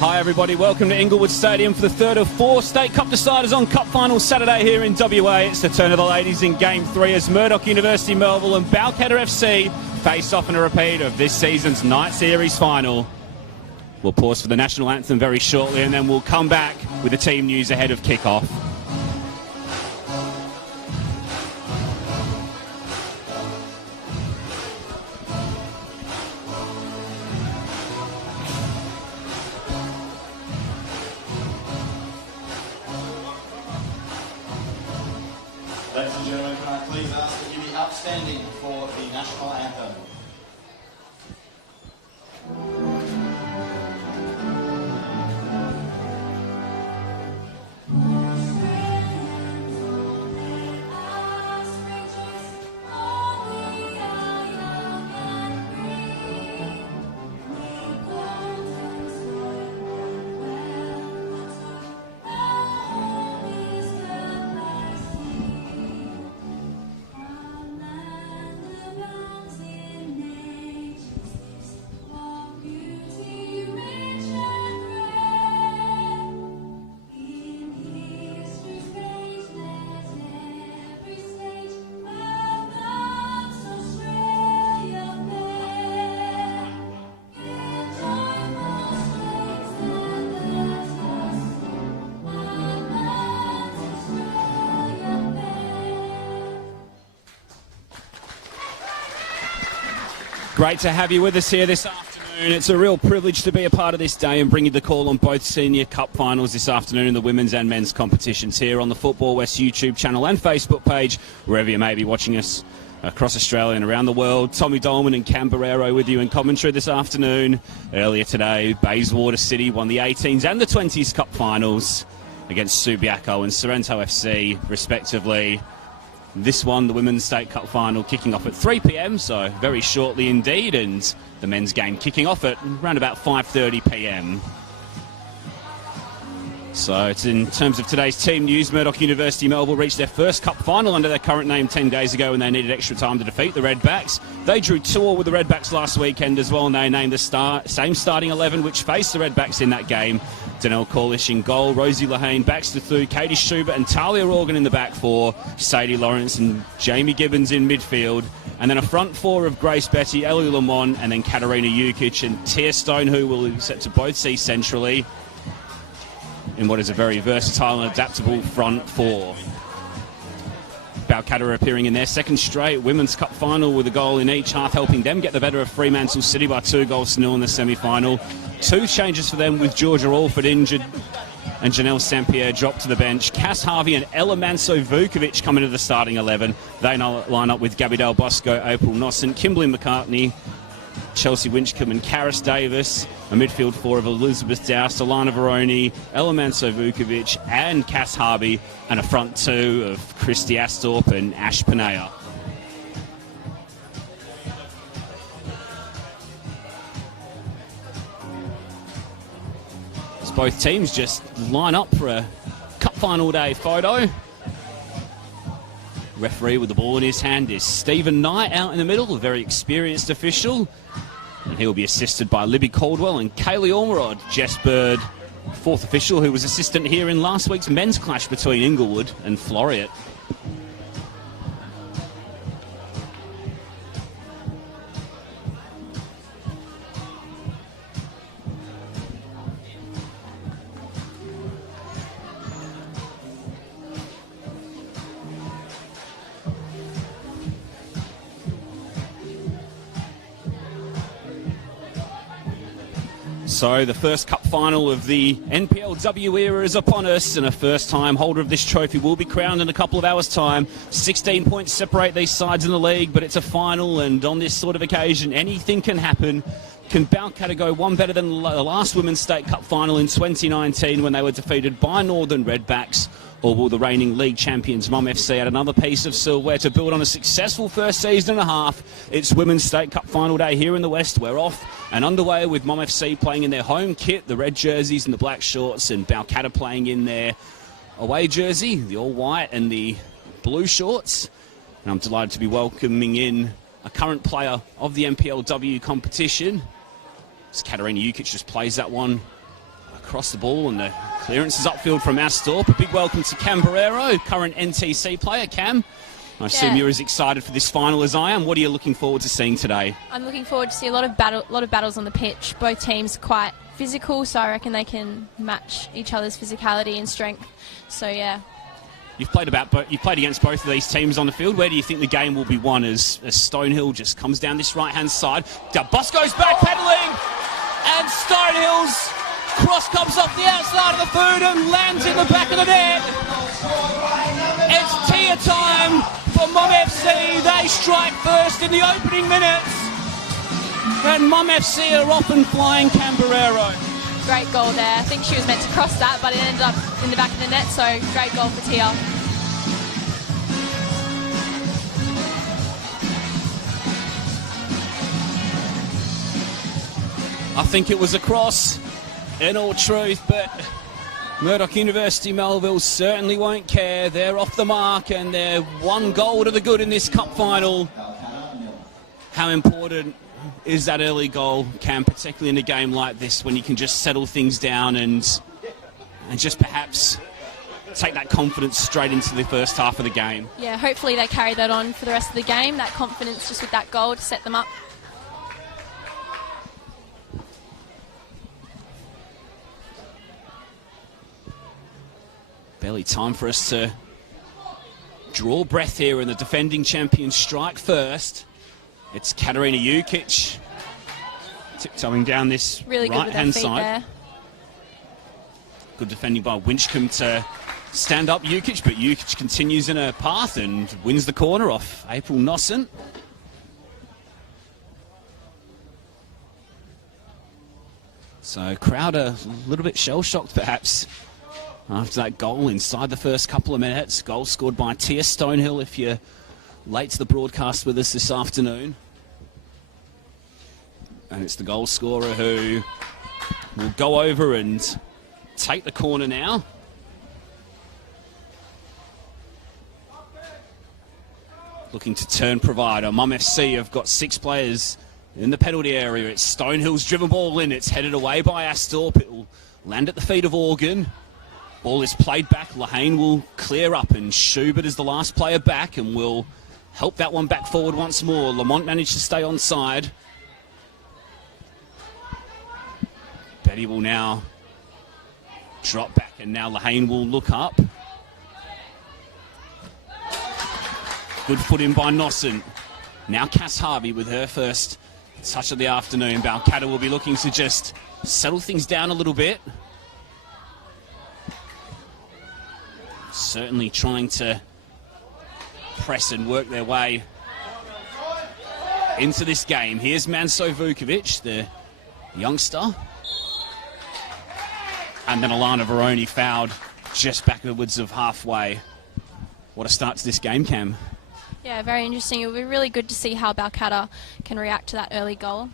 Hi everybody, welcome to Inglewood Stadium for the third of four State Cup deciders on Cup Final Saturday here in WA. It's the turn of the ladies in Game 3 as Murdoch University Melville and Balcatta FC face off in a repeat of this season's Night Series final. We'll pause for the national anthem very shortly and then we'll come back with the team news ahead of kick-off. Ladies and gentlemen, can I please ask that you be upstanding for the national anthem? Great to have you with us here this afternoon. It's a real privilege to be a part of this day and bring you the call on both senior cup finals this afternoon in the women's and men's competitions here on the Football West YouTube channel and Facebook page, wherever you may be watching us across Australia and around the world. Tommy Dolman and Cam Barrero with you in commentary this afternoon. Earlier today, Bayswater City won the 18s and the 20s cup finals against Subiaco and Sorrento FC, respectively. This one, the Women's State Cup Final, kicking off at 3 p.m, so very shortly indeed, and the men's game kicking off at around about 5:30 p.m. So it's in terms of today's team news, Murdoch University Melville reached their first cup final under their current name 10 days ago and they needed extra time to defeat the Redbacks. They drew 2-2 with the Redbacks last weekend as well, and they named the same starting 11 which faced the Redbacks in that game. Danelle Corlish in goal, Rosie Lahane, Baxter Thu, Katie Schubert and Talia Organ in the back four, Sadie Lawrence and Jamie Gibbons in midfield, and then a front four of Grace Betty, Ellie Lamont and then Katarina Jukic and Tia Stone, who will be set to both see centrally in what is a very versatile and adaptable front four. Balcatta appearing in their second straight Women's Cup final with a goal in each half, helping them get the better of Fremantle City by 2-0 in the semi-final. Two changes for them with Georgia Alford injured and Janelle St. Pierre dropped to the bench. Cass Harvey and Ella Manso-Vukovic come into the starting 11. They line up with Gabby Del Bosco, April Nossen, Kimberly McCartney, Chelsea Winchcombe and Karis Davis, a midfield four of Elizabeth Doust, Alana Veroni, Ella Manso-Vukovic and Cass Harvey, and a front two of Christy Astorp and Ash Panea. As both teams just line up for a cup final day photo. Referee with the ball in his hand is Stephen Knight out in the middle, a very experienced official. And he'll be assisted by Libby Caldwell and Kaylee Ormerod. Jess Bird, fourth official, who was assistant here in last week's men's clash between Inglewood and Floriat. So the first cup final of the NPLW era is upon us, and a first-time holder of this trophy will be crowned in a couple of hours' time. 16 points separate these sides in the league, but it's a final, and on this sort of occasion, anything can happen. Can Balcatta go one better than the last Women's State Cup final in 2019 when they were defeated by Northern Redbacks? Or will the reigning league champions Mum FC add another piece of silverware to build on a successful first season and a half? It's Women's State Cup final day here in the West. We're off and underway with Mum FC playing in their home kit, the red jerseys and the black shorts, and Balcatta playing in their away jersey, the all white and the blue shorts. And I'm delighted to be welcoming in a current player of the NPLW competition. As Katarina Jukic just plays that one across the ball, and the clearance is upfield from Astorp. A big welcome to Cam Barrero, current NTC player. Cam, I assume you're as excited for this final as I am. What are you looking forward to seeing today? I'm looking forward to see a lot of battles on the pitch. Both teams quite physical, so I reckon they can match each other's physicality and strength. So yeah. You've played against both of these teams on the field. Where do you think the game will be won as Stonehill just comes down this right-hand side? Bosco's backpedaling, and Stonehill's cross comes off the outside of the food and lands in the back of the net. It's tier time for Mum FC. They strike first in the opening minutes, and Mum FC are off and flying. Camberero. Great goal there. I think she was meant to cross that, but it ended up in the back of the net, so great goal for Tia. I think it was a cross, in all truth, but Murdoch University Melville certainly won't care. They're off the mark, and they're one goal to the good in this cup final. How important is that early goal, Cam, particularly in a game like this when you can just settle things down and just perhaps take that confidence straight into the first half of the game? Yeah, hopefully they carry that on for the rest of the game, that confidence just with that goal to set them up. Barely time for us to draw breath here, and the defending champions strike first. It's Katarina Jukic tiptoeing down this really right-hand good with side. there. Good defending by Winchcombe to stand up Jukic, but Jukic continues in her path and wins the corner off April Nossen. So crowd a little bit shell-shocked perhaps after that goal inside the first couple of minutes. Goal scored by Tia Stonehill, if you're late to the broadcast with us this afternoon. And it's the goal scorer who will go over and take the corner now. Looking to turn provider. Mum FC have got 6 players in the penalty area. It's Stonehill's driven ball in. It's headed away by Astorp. It will land at the feet of Organ. Ball is played back. Lahane will clear up, and Schubert is the last player back and will help that one back forward once more. Lamont managed to stay onside. Betty will now drop back, and now Lahane will look up. Good foot in by Nossen. Now Cass Harvey with her first touch of the afternoon. Balcatta will be looking to just settle things down a little bit. Certainly trying to press and work their way into this game. Here's Manso Vukovic, the youngster. And then Alana Veroni fouled just backwards of halfway. What a start to this game, Cam. Yeah, very interesting. It will be really good to see how Balcatta can react to that early goal.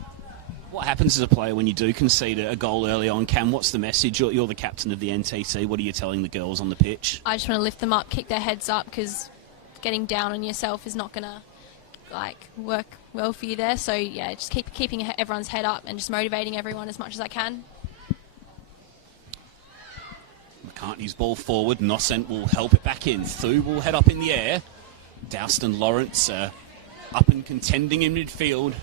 What happens as a player when you do concede a goal early on, Cam? What's the message? You're the captain of the NTC. What are you telling the girls on the pitch? I just want to lift them up, kick their heads up, because getting down on yourself is not going to work well for you there. So yeah, just keeping everyone's head up and just motivating everyone as much as I can. McCartney's ball forward. Nossen will help it back in. Thu will head up in the air. Doust and Lawrence up and contending in midfield.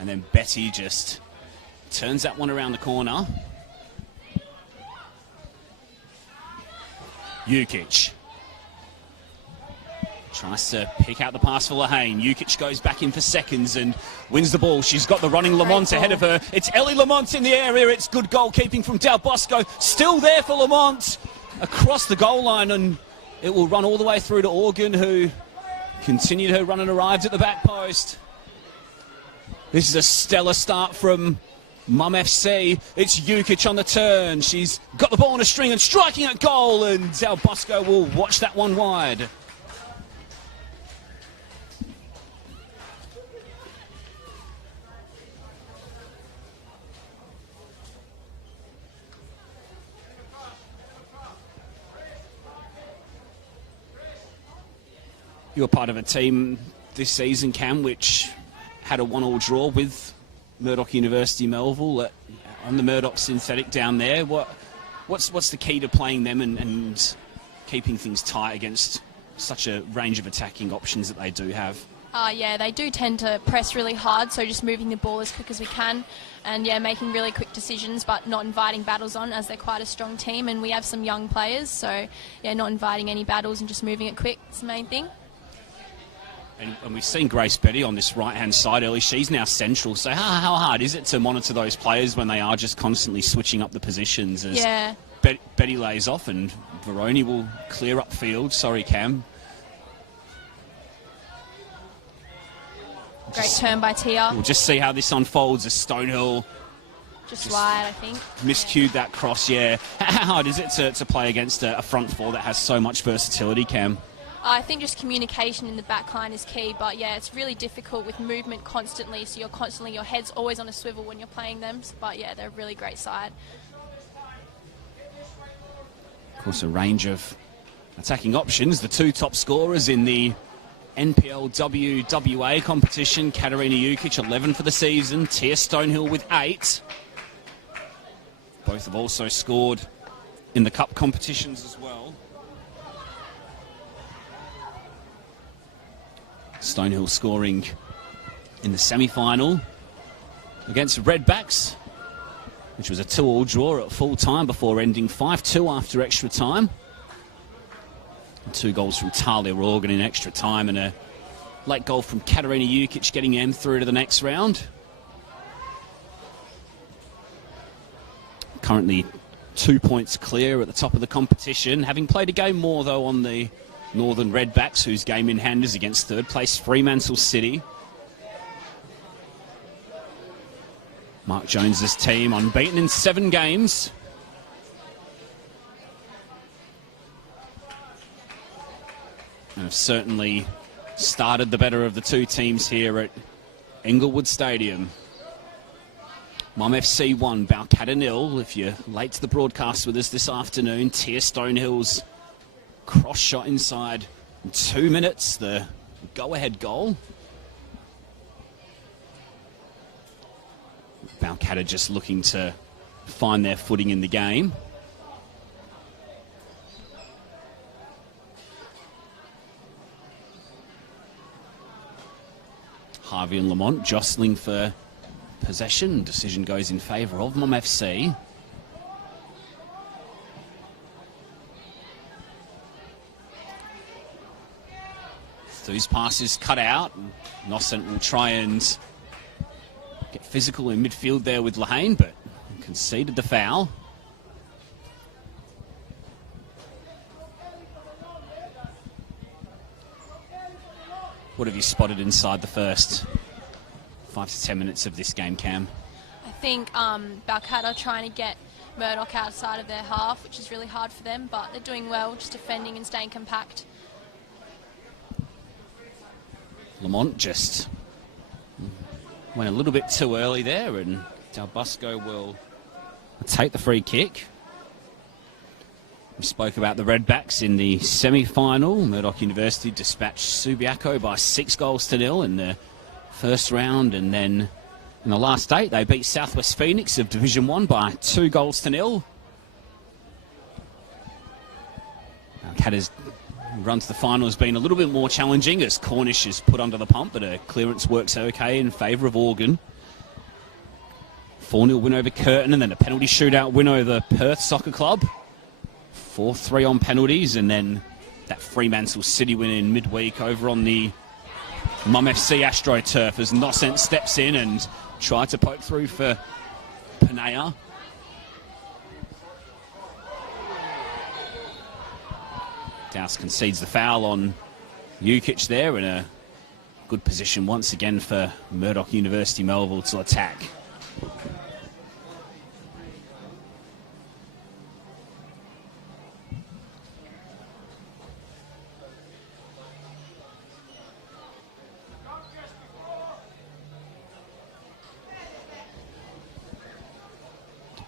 And then Betty just turns that one around the corner. Jukic tries to pick out the pass for Lahane. Jukic goes back in for seconds and wins the ball. She's got the running Lamont ahead of her. It's Ellie Lamont in the area. It's good goalkeeping from Del Bosco. Still there for Lamont. Across the goal line, and it will run all the way through to Organ, who continued her run and arrived at the back post. This is a stellar start from Mum FC. It's Jukic on the turn. She's got the ball on a string and striking at goal, and Del Bosco will watch that one wide. You're part of a team this season, Cam, which had a 1-1 draw with Murdoch University Melville on the Murdoch synthetic down there. What's the key to playing them and keeping things tight against such a range of attacking options that they do have? Yeah, they do tend to press really hard, so just moving the ball as quick as we can and, yeah, making really quick decisions but not inviting battles on, as they're quite a strong team and we have some young players, so, yeah, not inviting any battles and just moving it quick is the main thing. And we've seen Grace Betty on this right-hand side early. She's now central, so how hard is it to monitor those players when they are just constantly switching up the positions as Betty lays off and Veroni will clear up field? Sorry, Cam. Great turn by Tia. We'll just see how this unfolds as Stonehill just wide, I think. Miscued that cross, yeah. How hard is it to play against a front four that has so much versatility, Cam? I think just communication in the back line is key, but yeah, it's really difficult with movement constantly, so your head's always on a swivel when you're playing them, but yeah, they're a really great side. Of course, a range of attacking options. The two top scorers in the NPL WA competition, Katarina Jukic, 11 for the season, Tia Stonehill with 8. Both have also scored in the cup competitions as well. Stonehill scoring in the semi-final against Redbacks, which was a 2-2 draw at full time before ending 5-2 after extra time. 2 goals from Talia Organ in extra time and a late goal from Katarina Jukic getting them through to the next round. Currently 2 points clear at the top of the competition, having played a game more though on the Northern Redbacks, whose game in hand is against third place Fremantle City. Mark Jones's team unbeaten in 7 games. And have certainly started the better of the two teams here at Inglewood Stadium. Mum FC 1, Balcatta 0. If you're late to the broadcast with us this afternoon, Tia Stonehill's cross shot inside 2 minutes, the go-ahead goal. Balcatta just looking to find their footing in the game. Harvey and Lamont jostling for possession. Decision goes in favour of Mum FC. Those passes cut out. Nossent will try and get physical in midfield there with Lehane, but conceded the foul. What have you spotted inside the first 5 to 10 minutes of this game, Cam? I think Balcatta trying to get Murdoch outside of their half, which is really hard for them, but they're doing well, just defending and staying compact. Lamont just went a little bit too early there, and Del Busco will take the free kick. We spoke about the Redbacks in the semi-final. Murdoch University dispatched Subiaco by 6-0 in the first round, and then in the last 8 they beat Southwest Phoenix of Division 1 by 2-0. Balcatta's run to the final has been a little bit more challenging as Cornish is put under the pump, but a clearance works okay in favour of Organ. 4-0 win over Curtin, and then a penalty shootout win over Perth Soccer Club. 4-3 on penalties, and then that Fremantle City win in midweek over on the Mum FC AstroTurf as Nossent steps in and tried to poke through for Panea. Douse concedes the foul on Jukic there, in a good position once again for Murdoch University Melville to attack.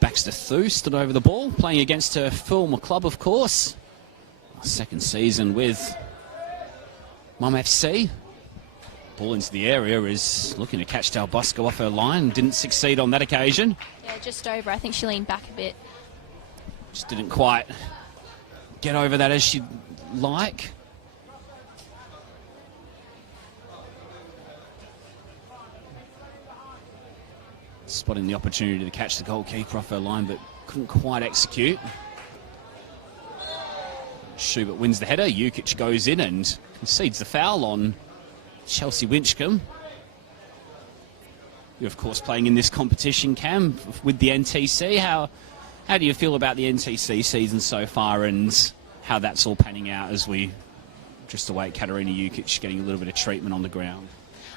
Baxter Thu stood over the ball, playing against her former club, of course. Second season with Mum FC. Ball into the area is looking to catch Del Bosco off her line. Didn't succeed on that occasion. Yeah, just over. I think she leaned back a bit. Just didn't quite get over that as she'd like. Spotting the opportunity to catch the goalkeeper off her line, but couldn't quite execute. Schubert wins the header. Jukic goes in and concedes the foul on Chelsea Winchcombe. You're, of course, playing in this competition, Cam, with the NTC. How do you feel about the NTC season so far and how that's all panning out as we just await Katarina Jukic getting a little bit of treatment on the ground?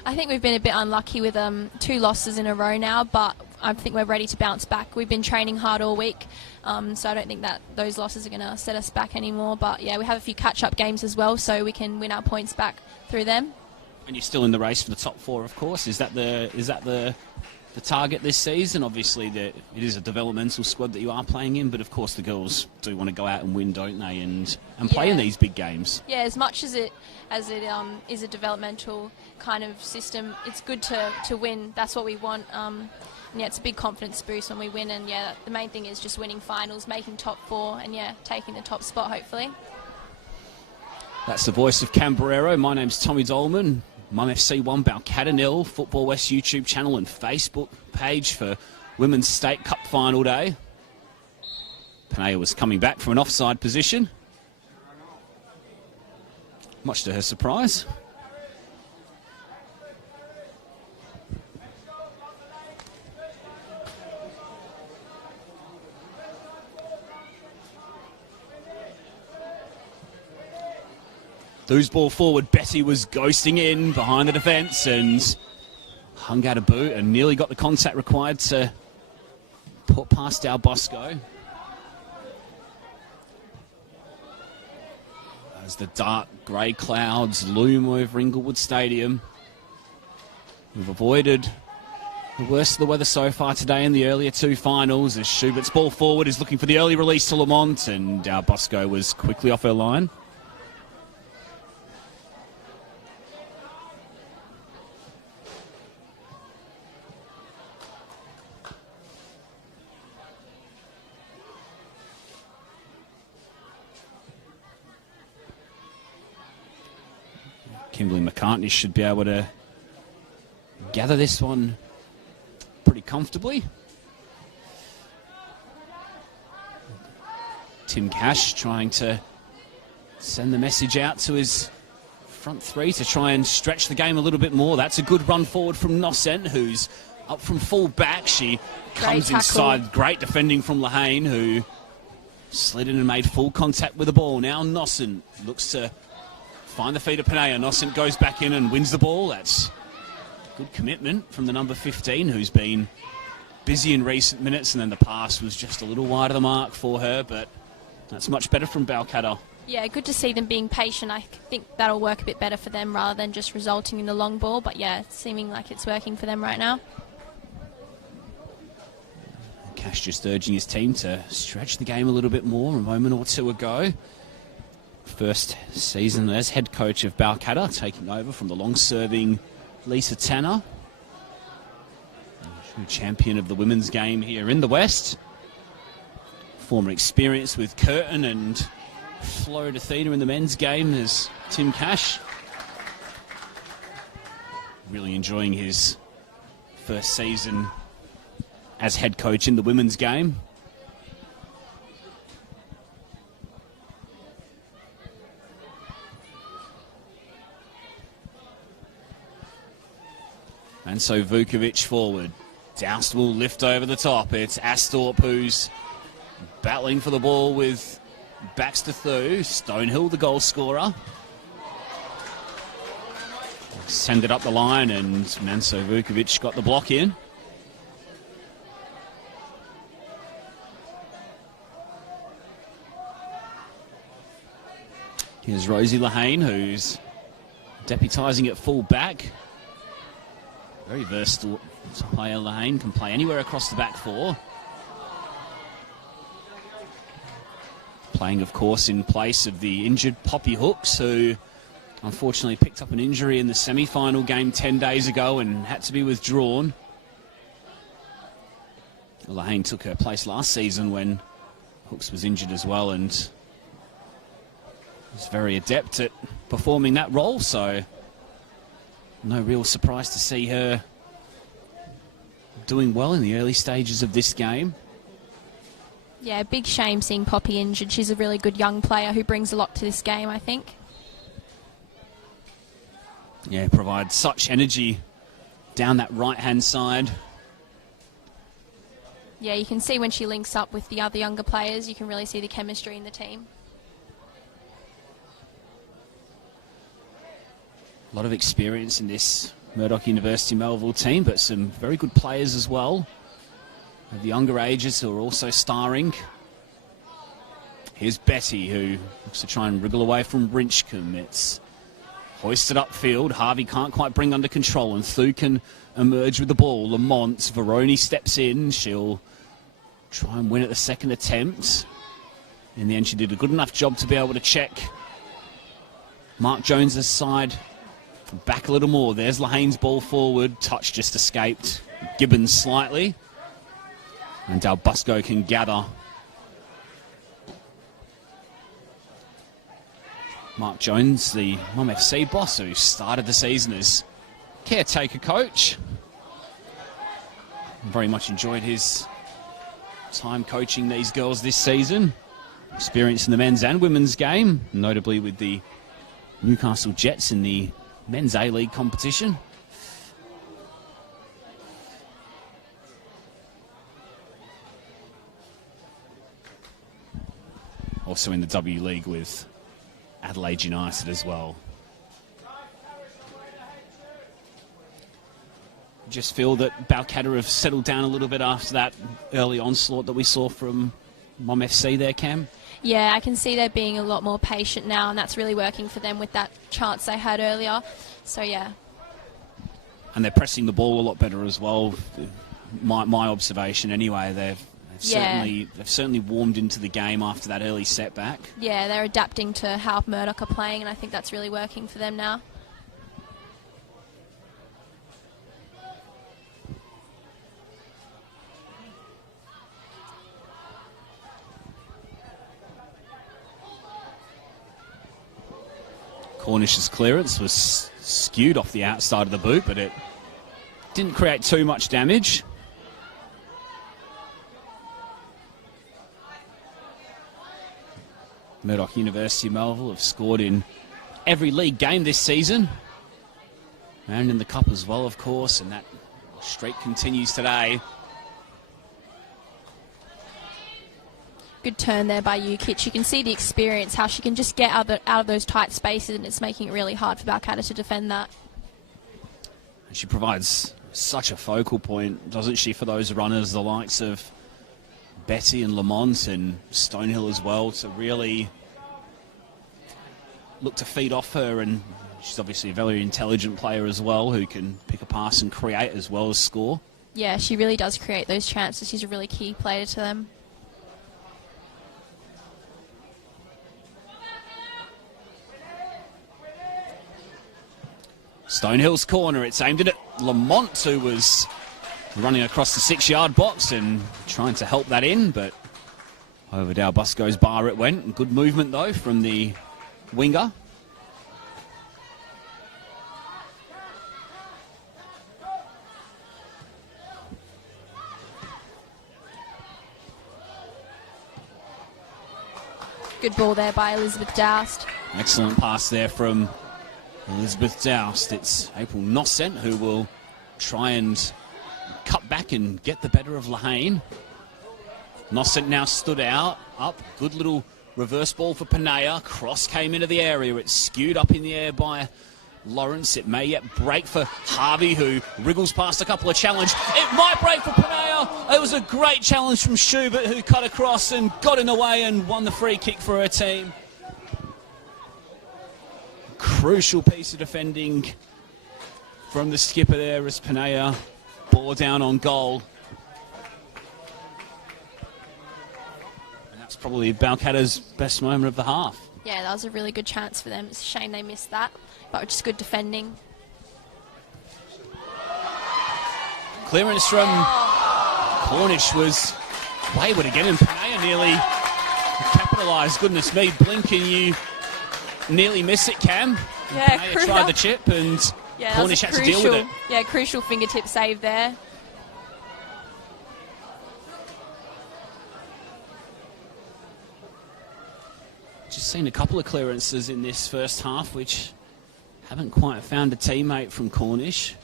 I think we've been a bit unlucky with 2 losses in a row now, but I think we're ready to bounce back. We've been training hard all week, so I don't think that those losses are going to set us back anymore. But yeah, we have a few catch-up games as well, so we can win our points back through them. And you're still in the race for the top 4, of course. Is that the target this season? Obviously, it is a developmental squad that you are playing in, but of course the girls do want to go out and win, don't they? And play in these big games. Yeah, as much as it is a developmental kind of system, it's good to win. That's what we want. And yeah, it's a big confidence boost when we win. And yeah, the main thing is just winning finals, making top 4, and yeah, taking the top spot hopefully. That's the voice of Camberero. My name's Tommy Dolman. Mum FC 1, Balcatta 0, Football West YouTube channel and Facebook page for Women's State Cup final day. Panea was coming back from an offside position, much to her surprise. Loose ball forward. Betty was ghosting in behind the defence and hung out a boot and nearly got the contact required to put past Del Bosco. As the dark grey clouds loom over Inglewood Stadium, we've avoided the worst of the weather so far today in the earlier 2 finals as Schubert's ball forward is looking for the early release to Lamont, and Del Bosco was quickly off her line. Kimberly McCartney should be able to gather this one pretty comfortably. Tim Cash trying to send the message out to his front 3 to try and stretch the game a little bit more. That's a good run forward from Nossen, who's up from full back. She comes inside. Great defending from Lehane, who slid in and made full contact with the ball. Now Nossen looks to find the feet of Panea. Nossen goes back in and wins the ball. That's good commitment from the number 15, who's been busy in recent minutes, and then the pass was just a little wide of the mark for her, but that's much better from Balcatta. Yeah, good to see them being patient. I think that'll work a bit better for them rather than just resulting in the long ball, but yeah, it's seeming like it's working for them right now. Cash just urging his team to stretch the game a little bit more a moment or 2 ago. First season as head coach of Balcatta, taking over from the long-serving Lisa Tanner, champion of the women's game here in the West. Former experience with Curtin and Florida Theatre in the men's game as Tim Cash. Really enjoying his first season as head coach in the women's game. And so Vukovic forward. Doust will lift over the top. It's Astorp who's battling for the ball with Baxter Thu. Stonehill, the goal scorer. Send it up the line, and Manso Vukovic got the block in. Here's Rosie Lehane, who's deputising at full back. Very versatile player. Lehane can play anywhere across the back 4. Playing, of course, in place of the injured Poppy Hooks, who unfortunately picked up an injury in the semi-final game 10 days ago and had to be withdrawn. Lahane took her place last season when Hooks was injured as well, and was very adept at performing that role, so no real surprise to see her doing well in the early stages of this game. Yeah, big shame seeing Poppy injured. She's a really good young player who brings a lot to this game, I think. Yeah, provides such energy down that right-hand side. Yeah, you can see when she links up with the other younger players, you can really see the chemistry in the team. A lot of experience in this Murdoch University Melville team, but some very good players as well of the younger ages who are also starring. Here's Betty, who looks to try and wriggle away from Brinchcombe. It's hoisted upfield. Harvey can't quite bring under control, and Thu can emerge with the ball. Lamont, Veroni steps in. She'll try and win at the second attempt. In the end, she did a good enough job to be able to check Mark Jones's side back a little more. There's Lahane's ball forward. Touch just escaped Gibbons slightly. And Dalbusco can gather. Mark Jones, the Mum FC boss, who started the season as caretaker coach. Very much enjoyed his time coaching these girls this season. Experience in the men's and women's game, notably with the Newcastle Jets in the men's A-League competition. Also in the W League with Adelaide United as well. Just feel that Balcatta have settled down a little bit after that early onslaught that we saw from Mum FC there, Cam. Yeah, I can see they're being a lot more patient now, and that's really working for them with that chance they had earlier. So, yeah. And they're pressing the ball a lot better as well. My observation anyway, they've certainly warmed into the game after that early setback. Yeah, they're adapting to how Murdoch are playing, and I think that's really working for them now. Cornish's clearance was skewed off the outside of the boot, but it didn't create too much damage. Murdoch University Melville have scored in every league game this season, and in the cup as well, of course, and that streak continues today. Good turn there by Ukich. You can see the experience, how she can just get out of those tight spaces, and it's making it really hard for Balcatta to defend that. She provides such a focal point, doesn't she, for those runners, the likes of Betty and Lamont and Stonehill as well, to really look to feed off her. And she's obviously a very intelligent player as well, who can pick a pass and create as well as score. Yeah, she really does create those chances. She's a really key player to them. Stonehill's corner, it's aimed at Lamont, who was running across the 6-yard box and trying to help that in, but over Dalbusco's bar it went. Good movement though from the winger. Good ball there by Elizabeth Doust. Excellent pass there from Elizabeth Doust. It's April Nossent who will try and cut back and get the better of Lahane. Nossent now stood up. Good little reverse ball for Panea. Cross came into the area. It's skewed up in the air by Lawrence. It may yet break for Harvey, who wriggles past a couple of challenges. It might break for Panea. It was a great challenge from Schubert, who cut across and got in the way and won the free kick for her team. Crucial piece of defending from the skipper there as Panea bore down on goal. And that's probably Balcatta's best moment of the half. Yeah, that was a really good chance for them. It's a shame they missed that, but just good defending. Clearance from Cornish was wayward again, and Panea nearly capitalised. Goodness me, blink and you nearly miss it, Cam. Yeah, Panea tried the chip and Cornish had to deal with it. Yeah, crucial fingertip save there. Just seen a couple of clearances in this first half, which haven't quite found a teammate from Cornish.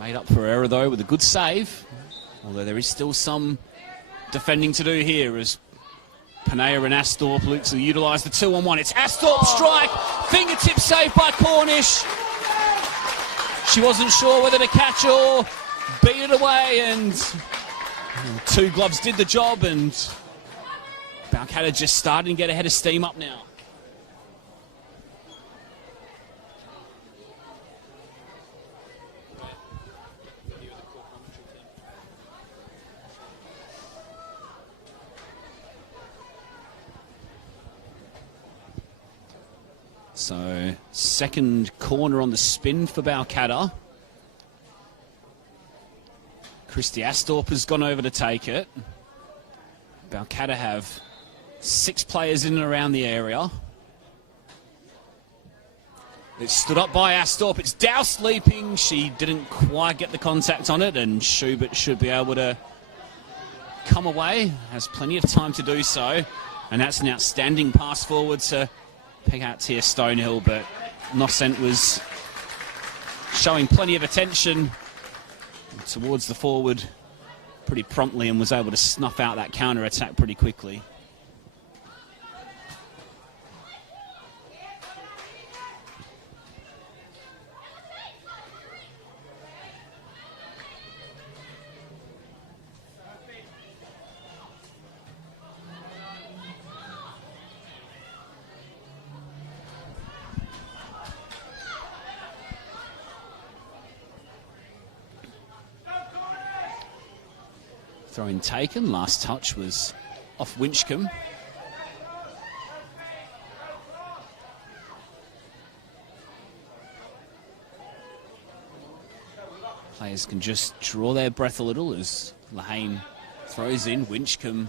Made up for error, though, with a good save. Although there is still some defending to do here as Panea and Astorp look to utilise the 2-on-1. It's Astorp strike, fingertip save by Cornish. She wasn't sure whether to catch or beat it away, and two gloves did the job, and Balcatta just starting to get ahead of steam up now. So, second corner on the spin for Balcatta. Christy Astorp has gone over to take it. Balcatta have 6 players in and around the area. It's stood up by Astorp. It's doused leaping. She didn't quite get the contact on it, and Schubert should be able to come away. Has plenty of time to do so. And that's an outstanding pass forward to pick out Tia Stonehill, but Noscent was showing plenty of attention towards the forward pretty promptly and was able to snuff out that counter-attack pretty quickly. Throw-in taken. Last touch was off Winchcombe. Players can just draw their breath a little as Lehane throws in. Winchcombe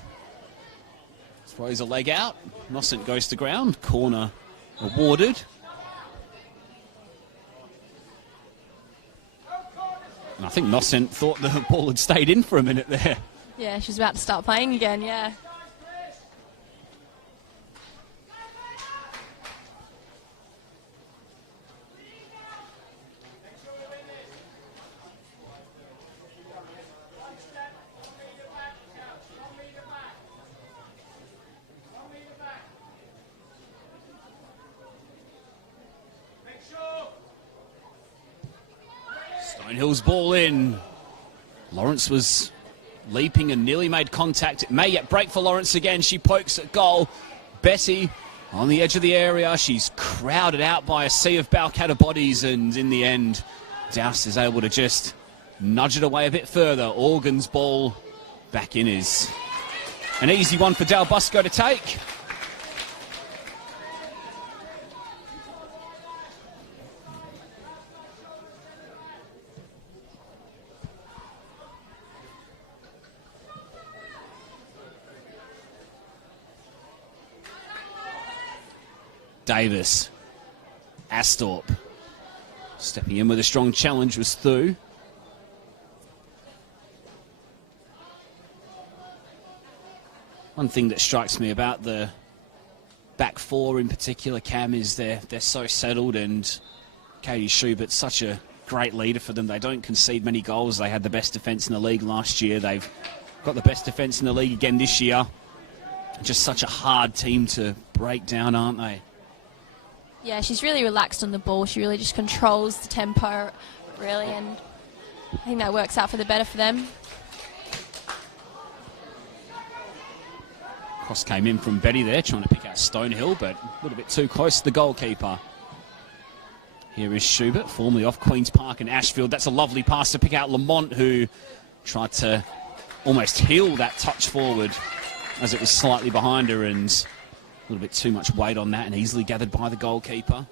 throws a leg out. Noscent goes to ground. Corner awarded. And I think Noscent thought the ball had stayed in for a minute there. Yeah, she's about to start playing again, yeah. Stonehill's ball in. Lawrence was leaping and nearly made contact. It may yet break for Lawrence again. She pokes at goal. Betty on the edge of the area. She's crowded out by a sea of Balcatta bodies, and in the end, Doust is able to just nudge it away a bit further. Organ's ball back in is an easy one for Dal Busco to take. Davis, Astorp, stepping in with a strong challenge was Thu. One thing that strikes me about the back four in particular, Cam, is they're so settled, and Katie Schubert's such a great leader for them. They don't concede many goals. They had the best defence in the league last year. They've got the best defence in the league again this year. Just such a hard team to break down, aren't they? Yeah, she's really relaxed on the ball. She really just controls the tempo, really, and I think that works out for the better for them. Cross came in from Betty there, trying to pick out Stonehill, but a little bit too close to the goalkeeper. Here is Schubert, formerly off Queen's Park and Ashfield. That's a lovely pass to pick out Lamont, who tried to almost heal that touch forward as it was slightly behind her, and a little bit too much weight on that and easily gathered by the goalkeeper.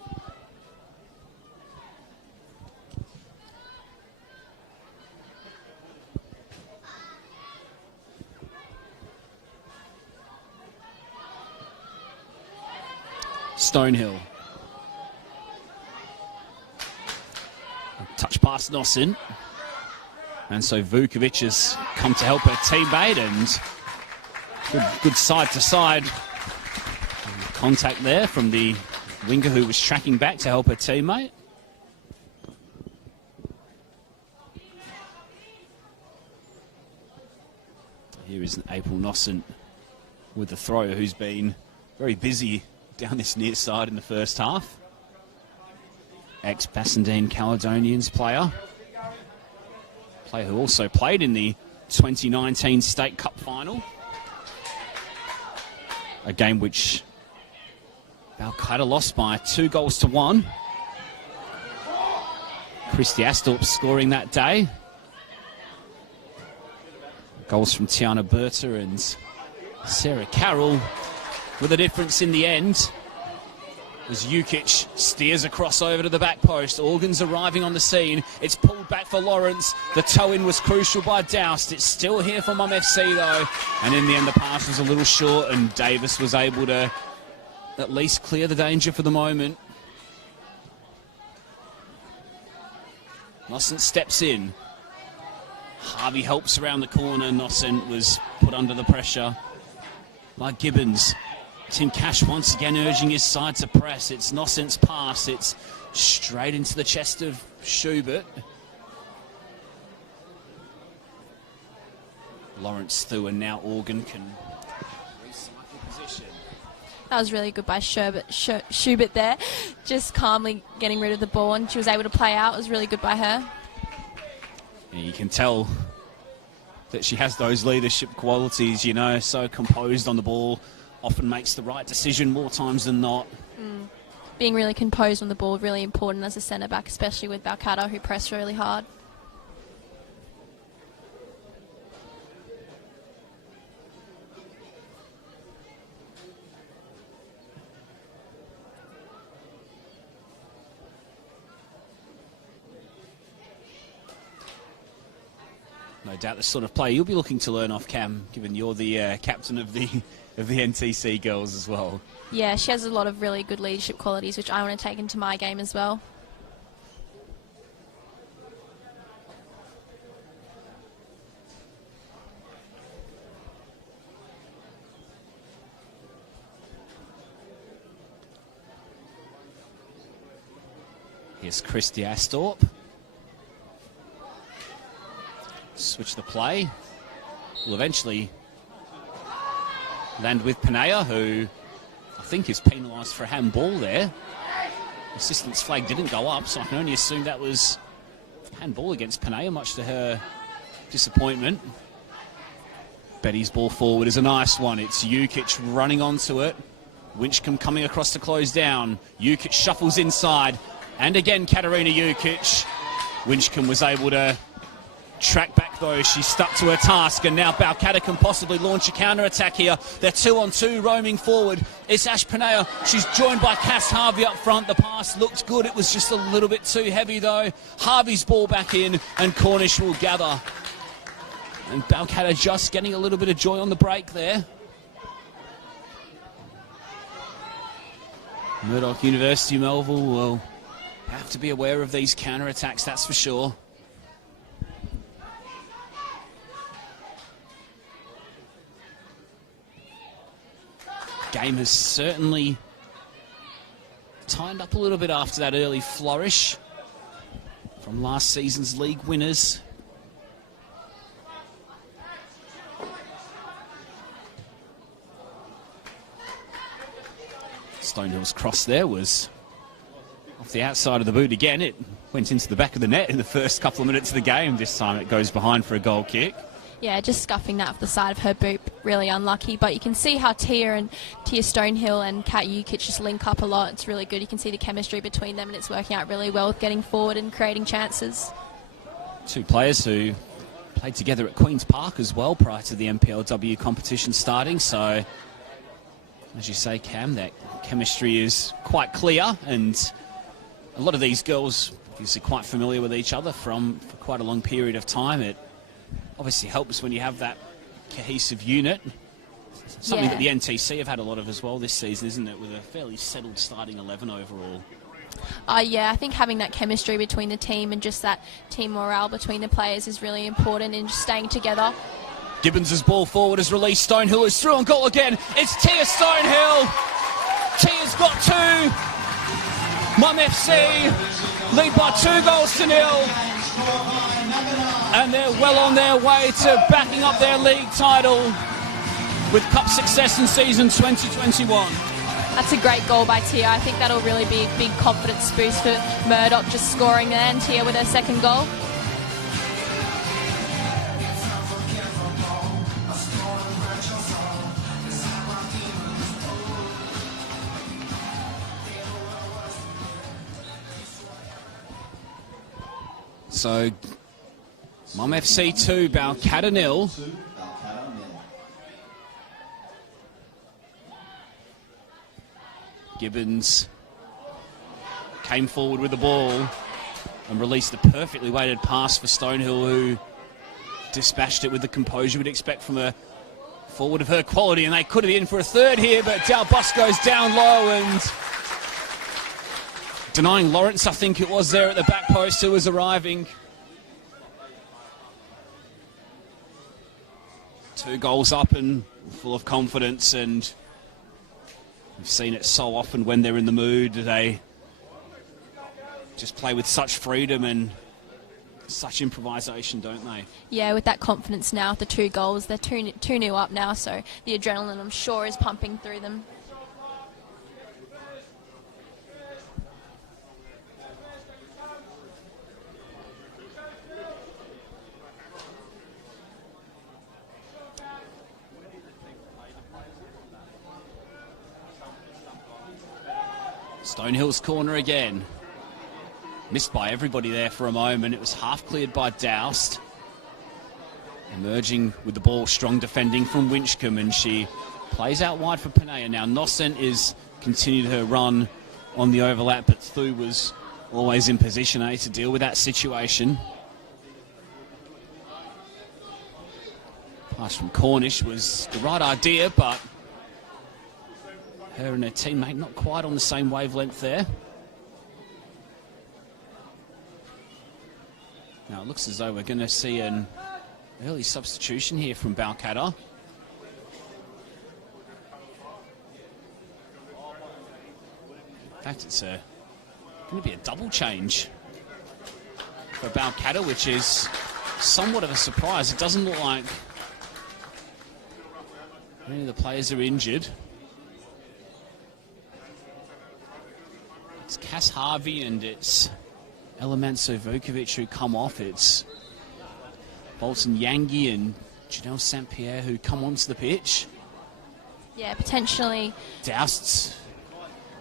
Stonehill. Touch past Nosson. And so Vukovic has come to help her teammate, and good side to side contact there from the winger who was tracking back to help her teammate. Here is April Nosson with the thrower, who's been very busy down this near side in the first half. Ex-Bassendean Caledonians player who also played in the 2019 State Cup final. A game which Balcatta lost by 2-1. Christy Astorp scoring that day. Goals from Tiana Berta and Sarah Carroll, with a difference in the end as Jukic steers across over to the back post. Organs arriving on the scene. It's pulled back for Lawrence. The toe-in was crucial by Doust. It's still here for Mum FC though. And in the end the pass was a little short, and Davis was able to at least clear the danger for the moment. Nosson steps in. Harvey helps around the corner. Nosson was put under the pressure by Gibbons. Tim Cash once again urging his side to press. It's Nosson's pass. It's straight into the chest of Schubert. Lawrence through, and now Organ can recycle position. That was really good by Schubert there. Just calmly getting rid of the ball, and she was able to play out. It was really good by her. Yeah, you can tell that she has those leadership qualities, you know, so composed on the ball. Often makes the right decision more times than not. Being really composed on the ball, really important as a centre-back, especially with Balcatta, who pressed really hard. No doubt the sort of play you'll be looking to learn off, Cam, given you're the captain of the NTC girls as well. Yeah, she has a lot of really good leadership qualities, which I want to take into my game as well. Here's Christy Astorp. Switch the play. Will eventually land with Panea, who I think is penalised for a handball there. Assistant's flag didn't go up, so I can only assume that was handball against Panea, much to her disappointment. Betty's ball forward is a nice one. It's Jukic running onto it. Winchcombe coming across to close down. Jukic shuffles inside. And again, Katarina Jukic. Winchcombe was able to track back though. She stuck to her task, and now Balcatta can possibly launch a counter-attack here. They're 2-on-2 roaming forward. It's Ash Panea. She's joined by Cass Harvey up front. The pass looked good. It was just a little bit too heavy though. Harvey's ball back in, and Cornish will gather. And Balcatta just getting a little bit of joy on the break there. Murdoch University Melville will have to be aware of these counter-attacks, that's for sure. Game has certainly tightened up a little bit after that early flourish from last season's league winners. Stonehill's cross there was off the outside of the boot again. It went into the back of the net in the first couple of minutes of the game. This time it goes behind for a goal kick. Yeah, just scuffing that off the side of her boot. Really unlucky, but you can see how Tia Stonehill and Kat Jukic just link up a lot. It's really good. You can see the chemistry between them, and it's working out really well with getting forward and creating chances. Two players who played together at Queen's Park as well prior to the NPLW competition starting. So, as you say, Cam, that chemistry is quite clear, and a lot of these girls obviously quite familiar with each other for quite a long period of time. It obviously helps when you have that cohesive unit. Something that the NTC have had a lot of as well this season, isn't it, with a fairly settled starting 11 overall. Yeah, I think having that chemistry between the team and just that team morale between the players is really important, and just staying together. Gibbons' ball forward is released. Stonehill is through on goal again. It's Tia Stonehill. Tia's got two. Mum FC lead by 2-0. And they're well on their way to backing up their league title with cup success in season 2021. That's a great goal by Tia. I think that'll really be a big confidence boost for Murdoch, just scoring there, and Tia with her second goal. So, Mum FC 2, Balcatta 0. Gibbons came forward with the ball and released the perfectly weighted pass for Stonehill, who dispatched it with the composure you'd expect from a forward of her quality, and they could have been in for a third here, but Dalbus goes down low and denying Lawrence, I think it was, there at the back post, who was arriving. 2 goals up and full of confidence, and we've seen it so often when they're in the mood. They just play with such freedom and such improvisation, don't they? Yeah, with that confidence now, with the 2 goals, they're 2-0 up now, so the adrenaline, I'm sure, is pumping through them. Stonehill's corner again. Missed by everybody there for a moment. It was half cleared by Doust. Emerging with the ball, strong defending from Winchcombe, and she plays out wide for Panea. Now Nossent is continued her run on the overlap, but Thu was always in position to deal with that situation. Pass from Cornish was the right idea, but her and her teammate not quite on the same wavelength there. Now it looks as though we're going to see an early substitution here from Balcatta. In fact, it's going to be a double change for Balcatta, which is somewhat of a surprise. It doesn't look like any of the players are injured. It's Cass Harvey and it's Elemenso Vukovic who come off. It's Bolton Yangi and Janelle St. Pierre who come onto the pitch. Yeah, potentially. Doust's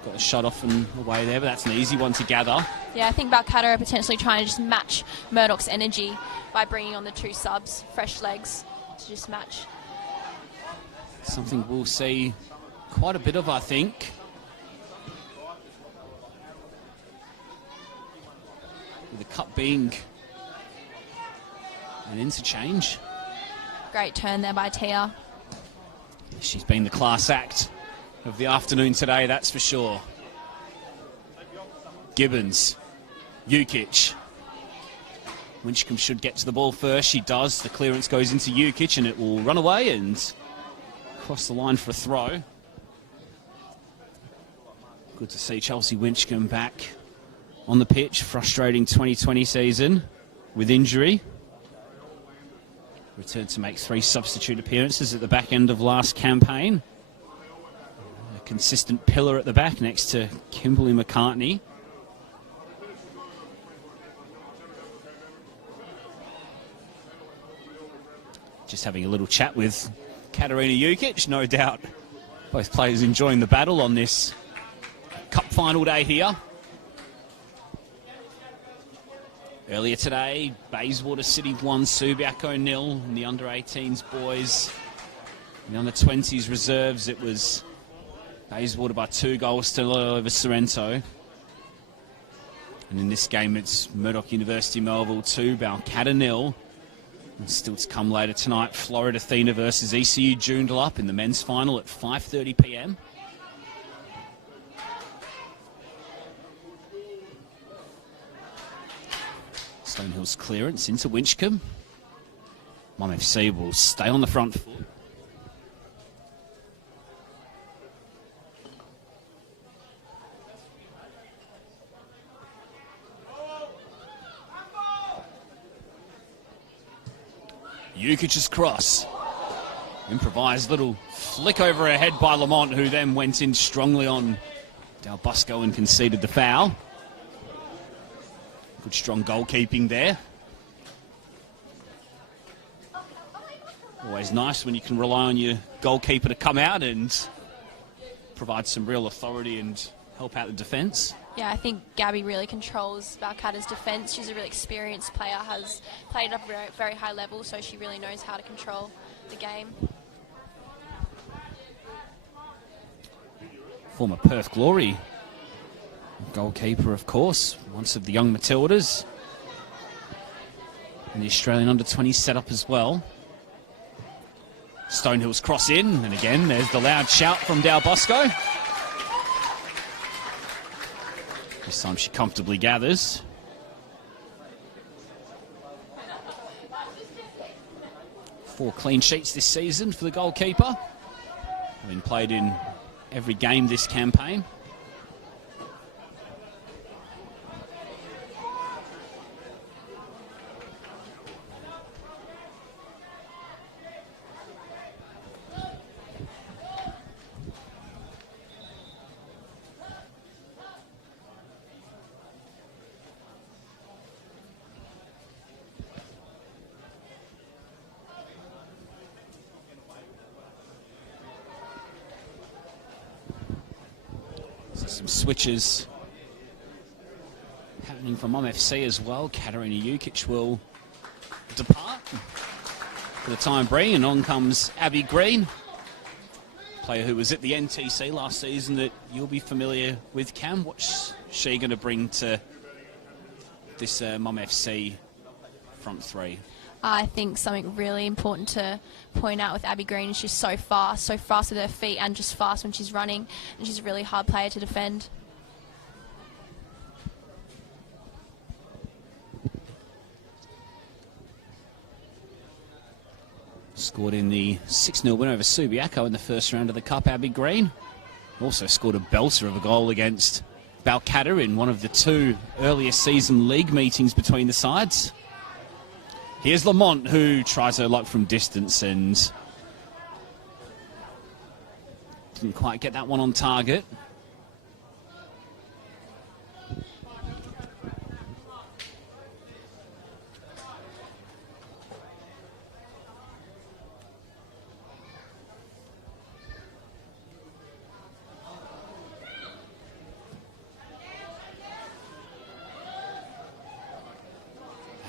got the shot off and away there, but that's an easy one to gather. Yeah, I think Balcatta are potentially trying to just match Murdoch's energy by bringing on the 2 subs, fresh legs, to just match. Something we'll see quite a bit of, I think. With the cup being an interchange. Great turn there by Tia. She's been the class act of the afternoon today, that's for sure. Gibbons, Jukic. Winchcombe should get to the ball first. She does. The clearance goes into Jukic and it will run away and cross the line for a throw. Good to see Chelsea Winchcombe back on the pitch. Frustrating 2020 season with injury. Returned to make 3 substitute appearances at the back end of last campaign. A consistent pillar at the back next to Kimberly McCartney. Just having a little chat with Katarina Jukic, no doubt. Both players enjoying the battle on this cup final day here. Earlier today, Bayswater City 1, Subiaco 0. In the under-18s boys, in the under-20s reserves, it was Bayswater by 2 goals to over Sorrento. And in this game, it's Murdoch University Melville 2, Balcatta 0. And still to come later tonight, Florida Athena versus ECU Joondalup in the men's final at 5:30 p.m. Stonehill's clearance into Winchcombe. Mum FC will stay on the front foot. Jukic's cross. Improvised little flick over her head by Lamont, who then went in strongly on Del Bosco and conceded the foul. Good strong goalkeeping there. Always nice when you can rely on your goalkeeper to come out and provide some real authority and help out the defence. Yeah, I think Gabby really controls Balcatta's defence. She's a really experienced player, has played at a very, very high level, so she really knows how to control the game. Former Perth Glory goalkeeper, of course, once of the young Matildas. And the Australian under-20 setup as well. Stonehill's cross in, and again, there's the loud shout from Del Bosco. This time she comfortably gathers. Four clean sheets this season for the goalkeeper. Having played in every game this campaign. Some switches happening for Mum FC as well. Katarina Jukic will depart for the time being, and on comes Abby Green, player who was at the NTC last season that you'll be familiar with. Cam, what's she going to bring to this Mum FC front three? I think something really important to point out with Abby Green is she's so fast with her feet and just fast when she's running, and she's a really hard player to defend. Scored in the 6-0 win over Subiaco in the first round of the Cup, Abby Green. Also scored a belter of a goal against Balcatta in one of the 2 earlier season league meetings between the sides. Here's Lamont, who tries her luck from distance and didn't quite get that one on target.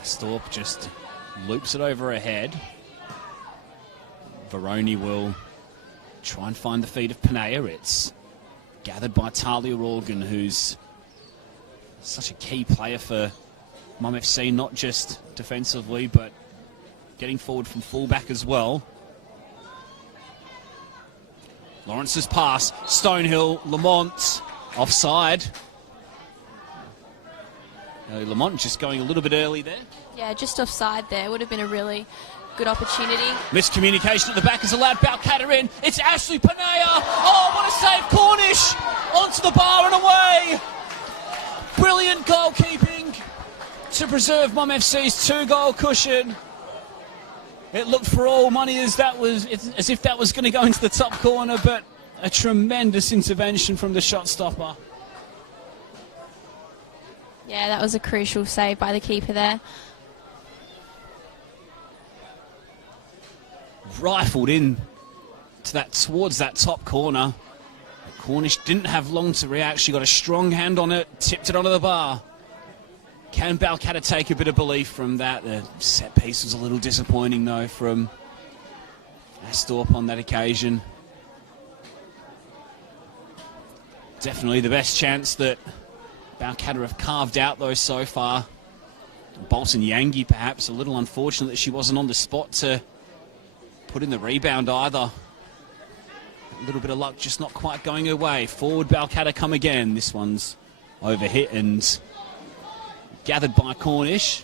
Storp just loops it over her head. Veroni will try and find the feet of Panea. It's gathered by Talia Organ, who's such a key player for Mum FC, not just defensively, but getting forward from fullback as well. Lawrence's pass, Stonehill, Lamont, offside. Lamont just going a little bit early there. Yeah, just offside there. Would have been a really good opportunity. Miscommunication at the back has allowed Balcatta in. It's Ashley Panea. Oh, what a save. Cornish onto the bar and away. Brilliant goalkeeping to preserve Mum FC's 2-goal cushion. It looked for all money as if that was going to go into the top corner, but a tremendous intervention from the shot stopper. Yeah, that was a crucial save by the keeper there. Rifled in towards that top corner. Cornish didn't have long to react. She got a strong hand on it, tipped it onto the bar. Can Balcatta take a bit of belief from that? The set piece was a little disappointing, though, from Astorp on that occasion. Definitely the best chance that Balcatta have carved out, though, so far. Bolton Yangi, perhaps, a little unfortunate that she wasn't on the spot to put in the rebound either. A little bit of luck just not quite going her way. Forward Balcatta come again. This one's overhit and gathered by Cornish.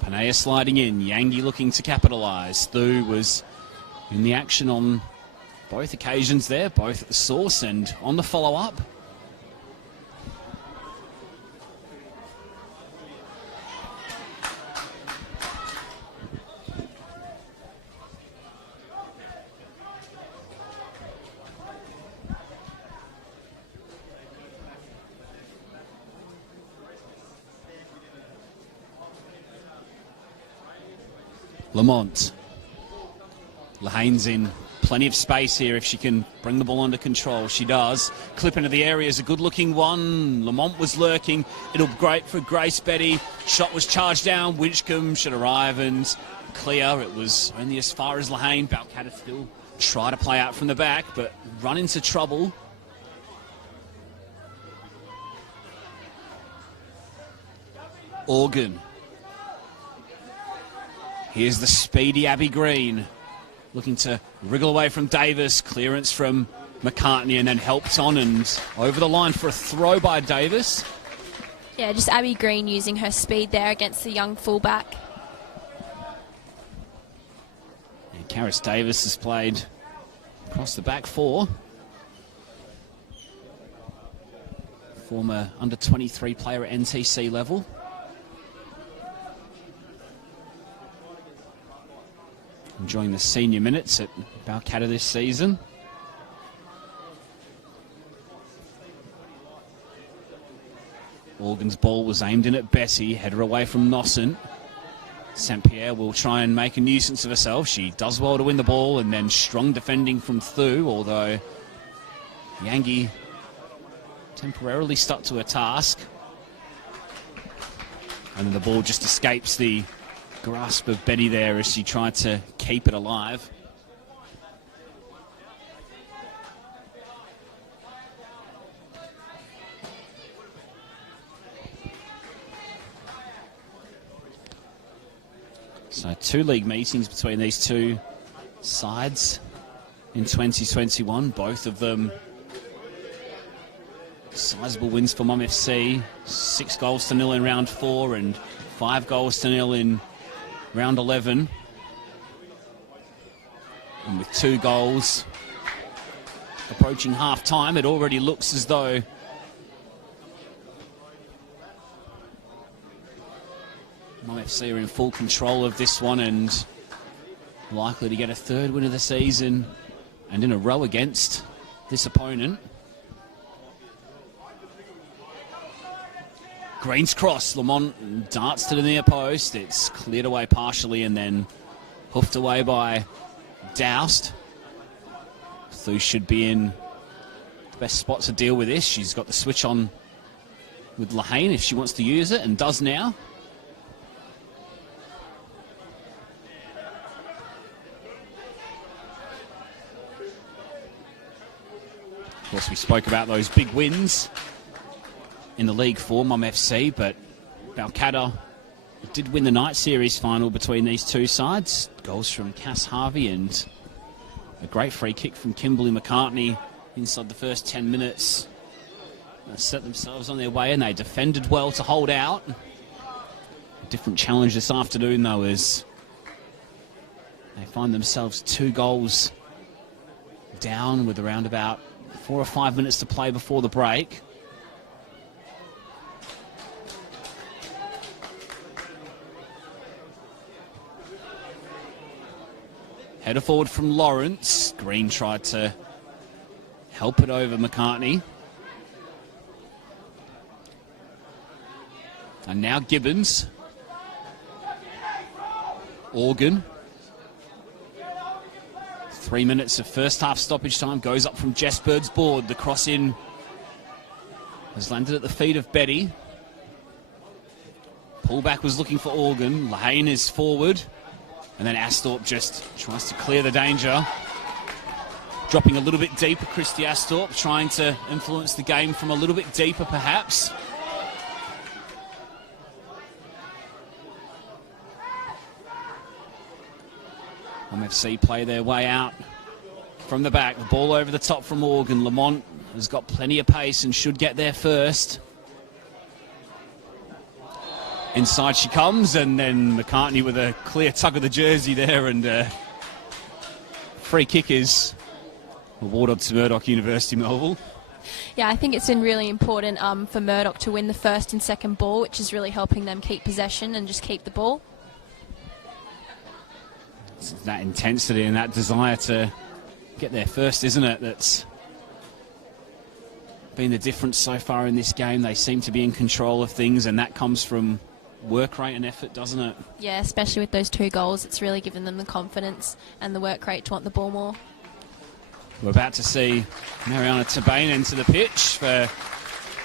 Panea sliding in, Yangi looking to capitalise. Thu was in the action on both occasions there, both at the source and on the follow-up. Lamont. Lahane's in plenty of space here if she can bring the ball under control. She does. Clip into the area is a good-looking one. Lamont was lurking. It'll be great for Grace Betty. Shot was charged down. Winchcombe should arrive and clear. It was only as far as Lahane. Balcatta still try to play out from the back, but run into trouble. Organ. Here's the speedy Abby Green, looking to wriggle away from Davis. Clearance from McCartney and then helped on and over the line for a throw by Davis. Yeah, just Abby Green using her speed there against the young fullback. And Karis Davis has played across the back four. Former under-23 player at NTC level. Enjoying the senior minutes at Balcatta this season. Organ's ball was aimed in at Bessie, header away from Nosson. St. Pierre will try and make a nuisance of herself. She does well to win the ball, and then strong defending from Thu, although Yangi temporarily stuck to her task. And then the ball just escapes the grasp of Betty there as she tried to keep it alive. So 2 league meetings between these two sides in 2021, both of them sizable wins for Mum FC, 6 goals to 0 in round 4 and 5 goals to 0 in round 11. And with 2 goals approaching half time, it already looks as though Mum FC are in full control of this one and likely to get a 3rd win of the season and in a row against this opponent. Green's cross, Lamont darts to the near post. It's cleared away partially and then hoofed away by Doust. Thu should be in the best spot to deal with this. She's got the switch on with Lahane if she wants to use it, and does now. Of course, we spoke about those big wins in the league for Mum FC, but Balcatta did win the night series final between these two sides. Goals from Cass Harvey and a great free kick from Kimberly McCartney inside the first 10 minutes. They set themselves on their way and they defended well to hold out. A different challenge this afternoon, though, as they find themselves 2 goals down with around about 4 or 5 minutes to play before the break. Header forward from Lawrence. Green tried to help it over McCartney. And now Gibbons. Organ. 3 minutes of first half stoppage time goes up from Jess Bird's board. The cross in has landed at the feet of Betty. Pullback was looking for Organ. Lahane is forward. And then Astorp just tries to clear the danger. Dropping a little bit deeper, Christy Astorp, trying to influence the game from a little bit deeper perhaps. FC play their way out from the back. The ball over the top from Organ. Lamont has got plenty of pace and should get there first. Inside she comes, and then McCartney with a clear tug of the jersey there, and free kick is awarded to Murdoch University, Melville. Yeah, I think it's been really important for Murdoch to win the first and second ball, which is really helping them keep possession and just keep the ball. It's that intensity and that desire to get there first, isn't it? That's been the difference so far in this game. They seem to be in control of things, and that comes from work rate and effort, doesn't it? Yeah, especially with those 2 goals. It's really given them the confidence and the work rate to want the ball more. We're about to see Mariana Tabane enter the pitch for the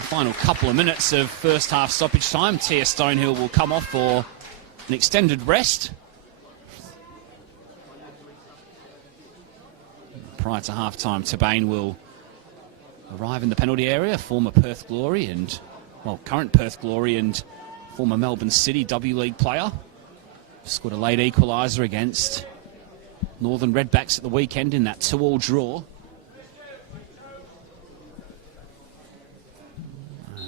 final couple of minutes of first half stoppage time. Tia Stonehill will come off for an extended rest. Prior to half-time, Tabane will arrive in the penalty area. Former Perth Glory and, well, current Perth Glory and former Melbourne City W League player. Scored a late equaliser against Northern Redbacks at the weekend in that 2-2 draw.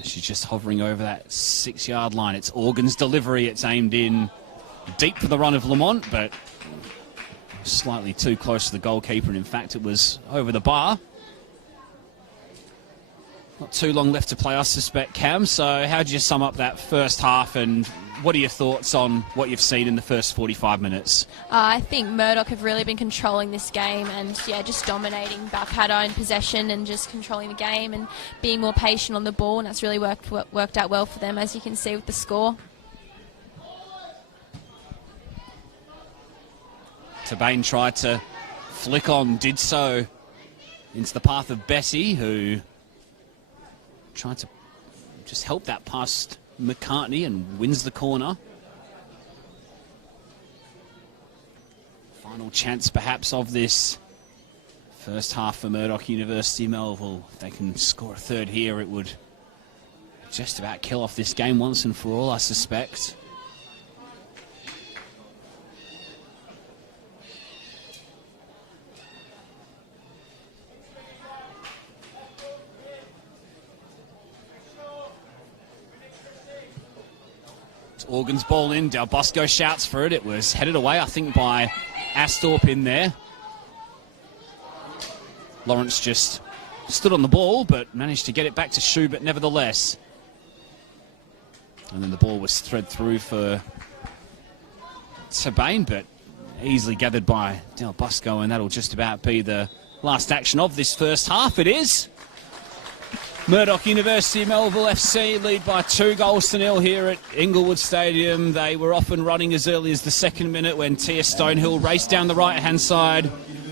She's just hovering over that 6-yard line. It's Organ's delivery. It's aimed in deep for the run of Lamont, but slightly too close to the goalkeeper, and in fact it was over the bar. Not too long left to play, I suspect, Cam. So how do you sum up that first half, and what are your thoughts on what you've seen in the first 45 minutes? I think Murdoch have really been controlling this game and, yeah, just dominating Balcatta in possession and just controlling the game and being more patient on the ball, and that's really worked out well for them, as you can see with the score. Tabane tried to flick on, did so into the path of Bessie, who tried to just help that past McCartney and wins the corner. Final chance perhaps of this first half for Murdoch University, Melville. If they can score a third here, it would just about kill off this game once and for all, I suspect. Organ's ball in. Del Bosco shouts for it. It was headed away, I think, by Astorp in there. Lawrence just stood on the ball, but managed to get it back to Schubert nevertheless. And then the ball was thread through for Tabane, but easily gathered by Del Bosco, and that'll just about be the last action of this first half. It is. Murdoch University, Melville FC lead by 2-0 here at Inglewood Stadium. They were off and running as early as the 2nd minute when Tia Stonehill raced down the right-hand side,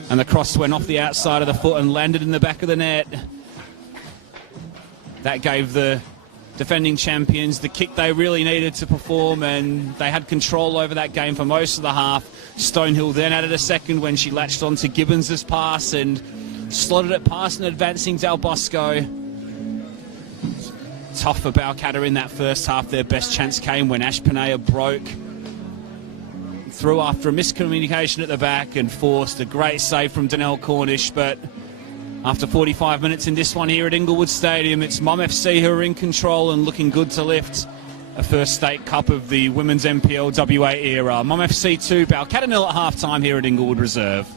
and the cross went off the outside of the foot and landed in the back of the net. That gave the defending champions the kick they really needed to perform, and they had control over that game for most of the half. Stonehill then added a second when she latched onto Gibbons' pass and slotted it past an advancing Del Bosco. Tough for Balcatta in that first half. Their best chance came when Ash Panea broke through after a miscommunication at the back and forced a great save from Donnell Cornish. But after 45 minutes in this one here at Inglewood Stadium, it's Mum FC who are in control and looking good to lift a first state cup of the women's NPL WA era. Mum FC 2, Balcatta 0 at half-time here at Inglewood Reserve.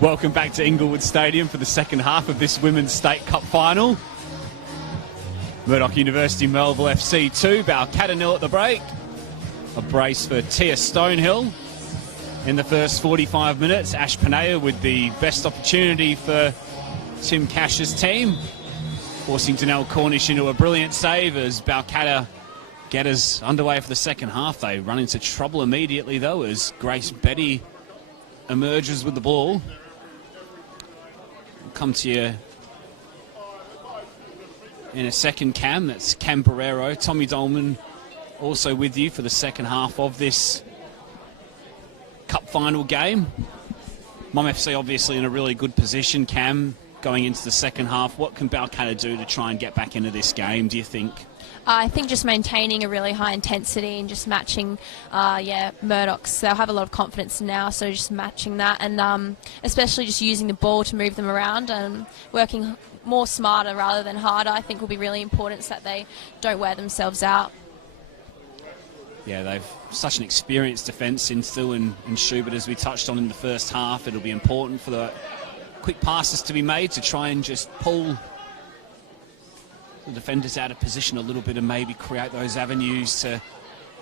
Welcome back to Inglewood Stadium for the second half of this Women's State Cup final. Murdoch University Melville FC 2, Balcatta 0 at the break. A brace for Tia Stonehill in the first 45 minutes. Ash Panea with the best opportunity for Tim Cash's team, forcing Danelle Cornish into a brilliant save as Balcatta get us underway for the second half. They run into trouble immediately though as Grace Betty emerges with the ball. We'll come to you in a second, Cam. That's Cam Barrero. Tommy Dolman also with you for the second half of this cup final game. Mum FC obviously in a really good position, Cam, going into the second half. What can Balcatta do to try and get back into this game, do you think? I think just maintaining a really high intensity and just matching, Murdoch's. They'll have a lot of confidence now, so just matching that and especially just using the ball to move them around and working more smarter rather than harder, I think will be really important so that they don't wear themselves out. Yeah, they've such an experienced defence in Thu and Schubert, as we touched on in the first half. It'll be important for the quick passes to be made to try and just pull the defenders out of position a little bit and maybe create those avenues to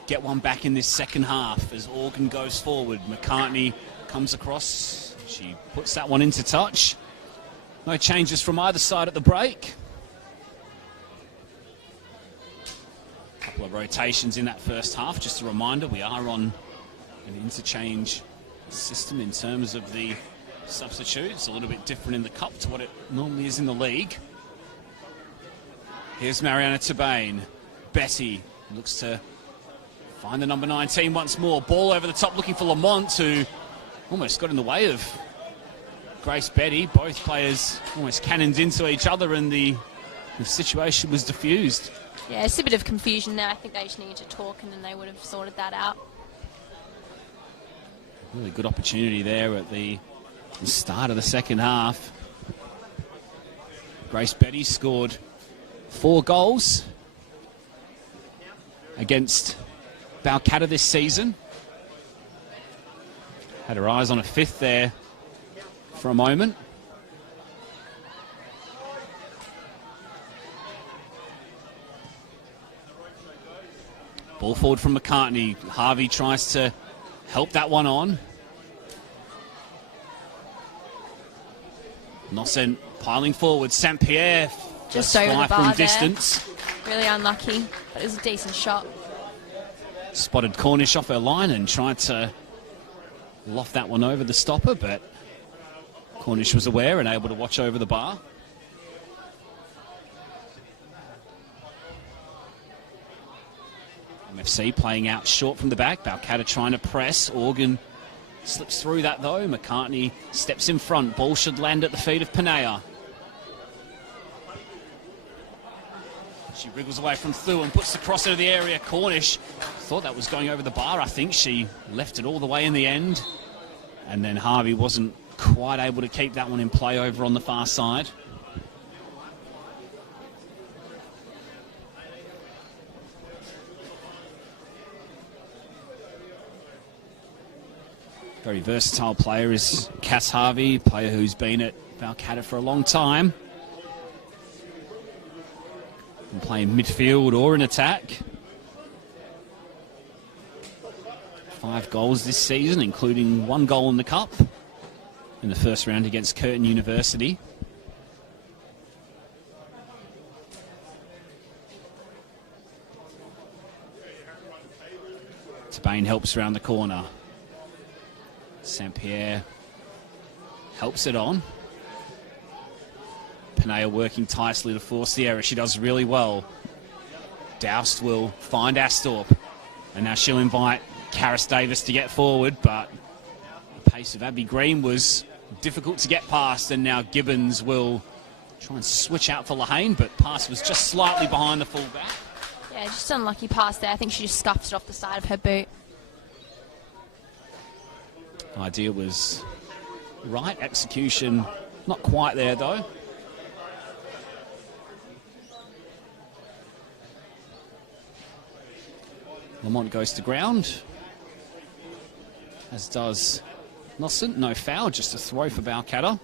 get one back in this second half. As Organ goes forward, McCartney comes across. She puts that one into touch. No changes from either side at the break. Couple of rotations in that first half. Just a reminder, we are on an interchange system in terms of the substitutes. A little bit different in the cup to what it normally is in the league. Here's Mariana Tabane. Betty looks to find the number 19 once more. Ball over the top looking for Lamont, who almost got in the way of Grace Betty. Both players almost cannoned into each other and the situation was diffused. Yeah, it's a bit of confusion there. I think they just needed to talk and then they would have sorted that out. Really good opportunity there at the start of the second half. Grace Betty scored 4 goals against Balcatta this season. Had her eyes on a 5th there for a moment. Ball forward from McCartney. Harvey tries to help that one on. Nossen piling forward. St. Pierre just over the bar from distance. There. Really unlucky, but it was a decent shot. Spotted Cornish off her line and tried to loft that one over the stopper, but Cornish was aware and able to watch over the bar. MFC playing out short from the back. Balcatta trying to press. Organ slips through that though. McCartney steps in front. Ball should land at the feet of Panea. She wriggles away from Thu and puts the cross into the area. Cornish thought that was going over the bar. I think she left it all the way in the end. And then Harvey wasn't quite able to keep that one in play over on the far side. Very versatile player is Cass Harvey, player who's been at Balcatta for a long time. Can play in midfield or in attack. 5 goals this season, including 1 goal in the cup in the first round against Curtin University. Tabane helps around the corner. St. Pierre helps it on. Panea working tightly to force the error. She does really well. Doust will find Astorp. And now she'll invite Karis Davis to get forward, but the pace of Abby Green was difficult to get past, and now Gibbons will try and switch out for Lahane, but pass was just slightly behind the fullback. Yeah, just an unlucky pass there. I think she just scuffed it off the side of her boot. Idea was right, execution not quite there though. Lamont goes to ground, as does Nossent, no foul, just a throw for Balcatta.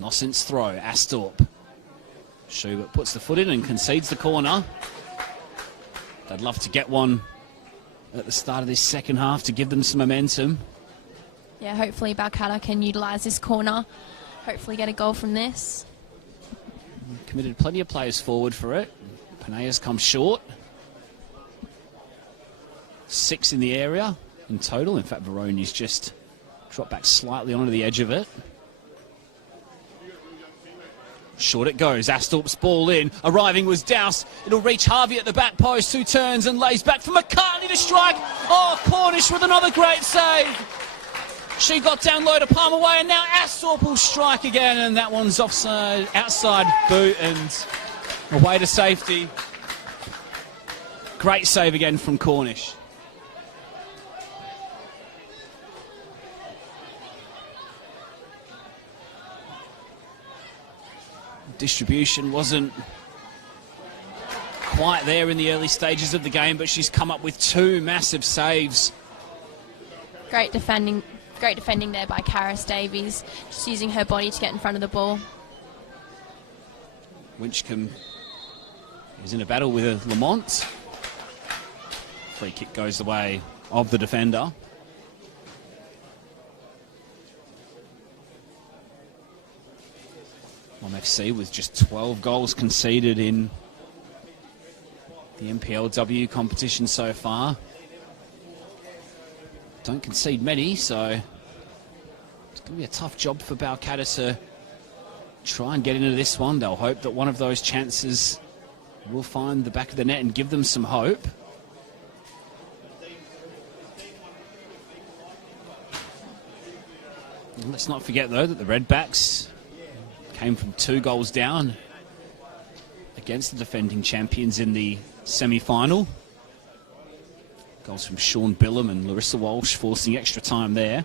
Nossent's throw, Astorp. Schubert puts the foot in and concedes the corner. They'd love to get one at the start of this second half to give them some momentum. Yeah, hopefully Balcatta can utilise this corner. Hopefully get a goal from this. Committed plenty of players forward for it. Penaya's come short. 6 in the area in total. In fact, Veroni's just dropped back slightly onto the edge of it. Short it goes. Astorp's ball in. Arriving was Douse. It'll reach Harvey at the back post, who turns and lays back for McCartney to strike. Oh, Cornish with another great save. She got down low to palm away, and now Astorp will strike again, and that one's offside, outside boot and away to safety. Great save again from Cornish. Distribution wasn't quite there in the early stages of the game, but she's come up with 2 massive saves. Great defending there by Karis Davies, just using her body to get in front of the ball. Winchcombe is in a battle with Lamont. Free kick goes the way of the defender. FC with just 12 goals conceded in the NPLW competition so far. Don't concede many, so it's going to be a tough job for Balcatta to try and get into this one. They'll hope that one of those chances will find the back of the net and give them some hope. And let's not forget, though, that the Redbacks came from 2 goals down against the defending champions in the semi-final. Goals from Sean Billam and Larissa Walsh forcing extra time there.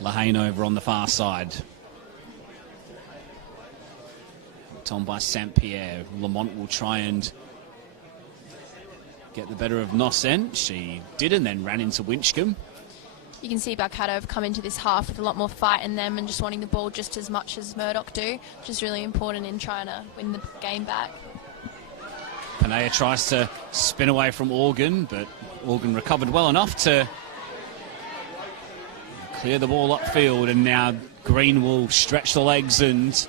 Lahane over on the far side. On by St. Pierre. Lamont will try and get the better of Nossent. She did, and then ran into Winchcombe. You can see Balcatta have come into this half with a lot more fight in them and just wanting the ball just as much as Murdoch do, which is really important in trying to win the game back. Penaya tries to spin away from Organ, but Organ recovered well enough to clear the ball upfield, and now Green will stretch the legs and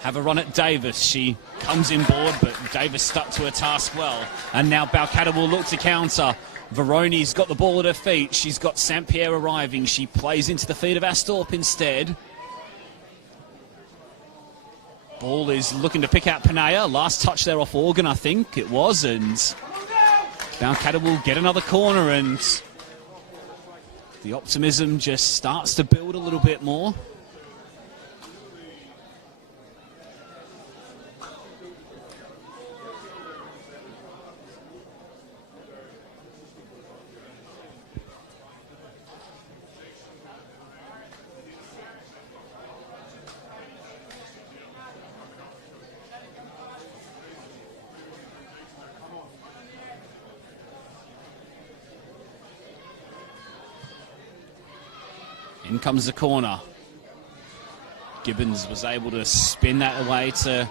have a run at Davis. She comes in board, but Davis stuck to her task well. And now Balcatta will look to counter. Veroni's got the ball at her feet. She's got St. Pierre arriving. She plays into the feet of Astorp instead. Ball is looking to pick out Penaya. Last touch there off Organ, I think it was. And Balcatta will get another corner, and the optimism just starts to build a little bit more. In comes the corner. Gibbons was able to spin that away to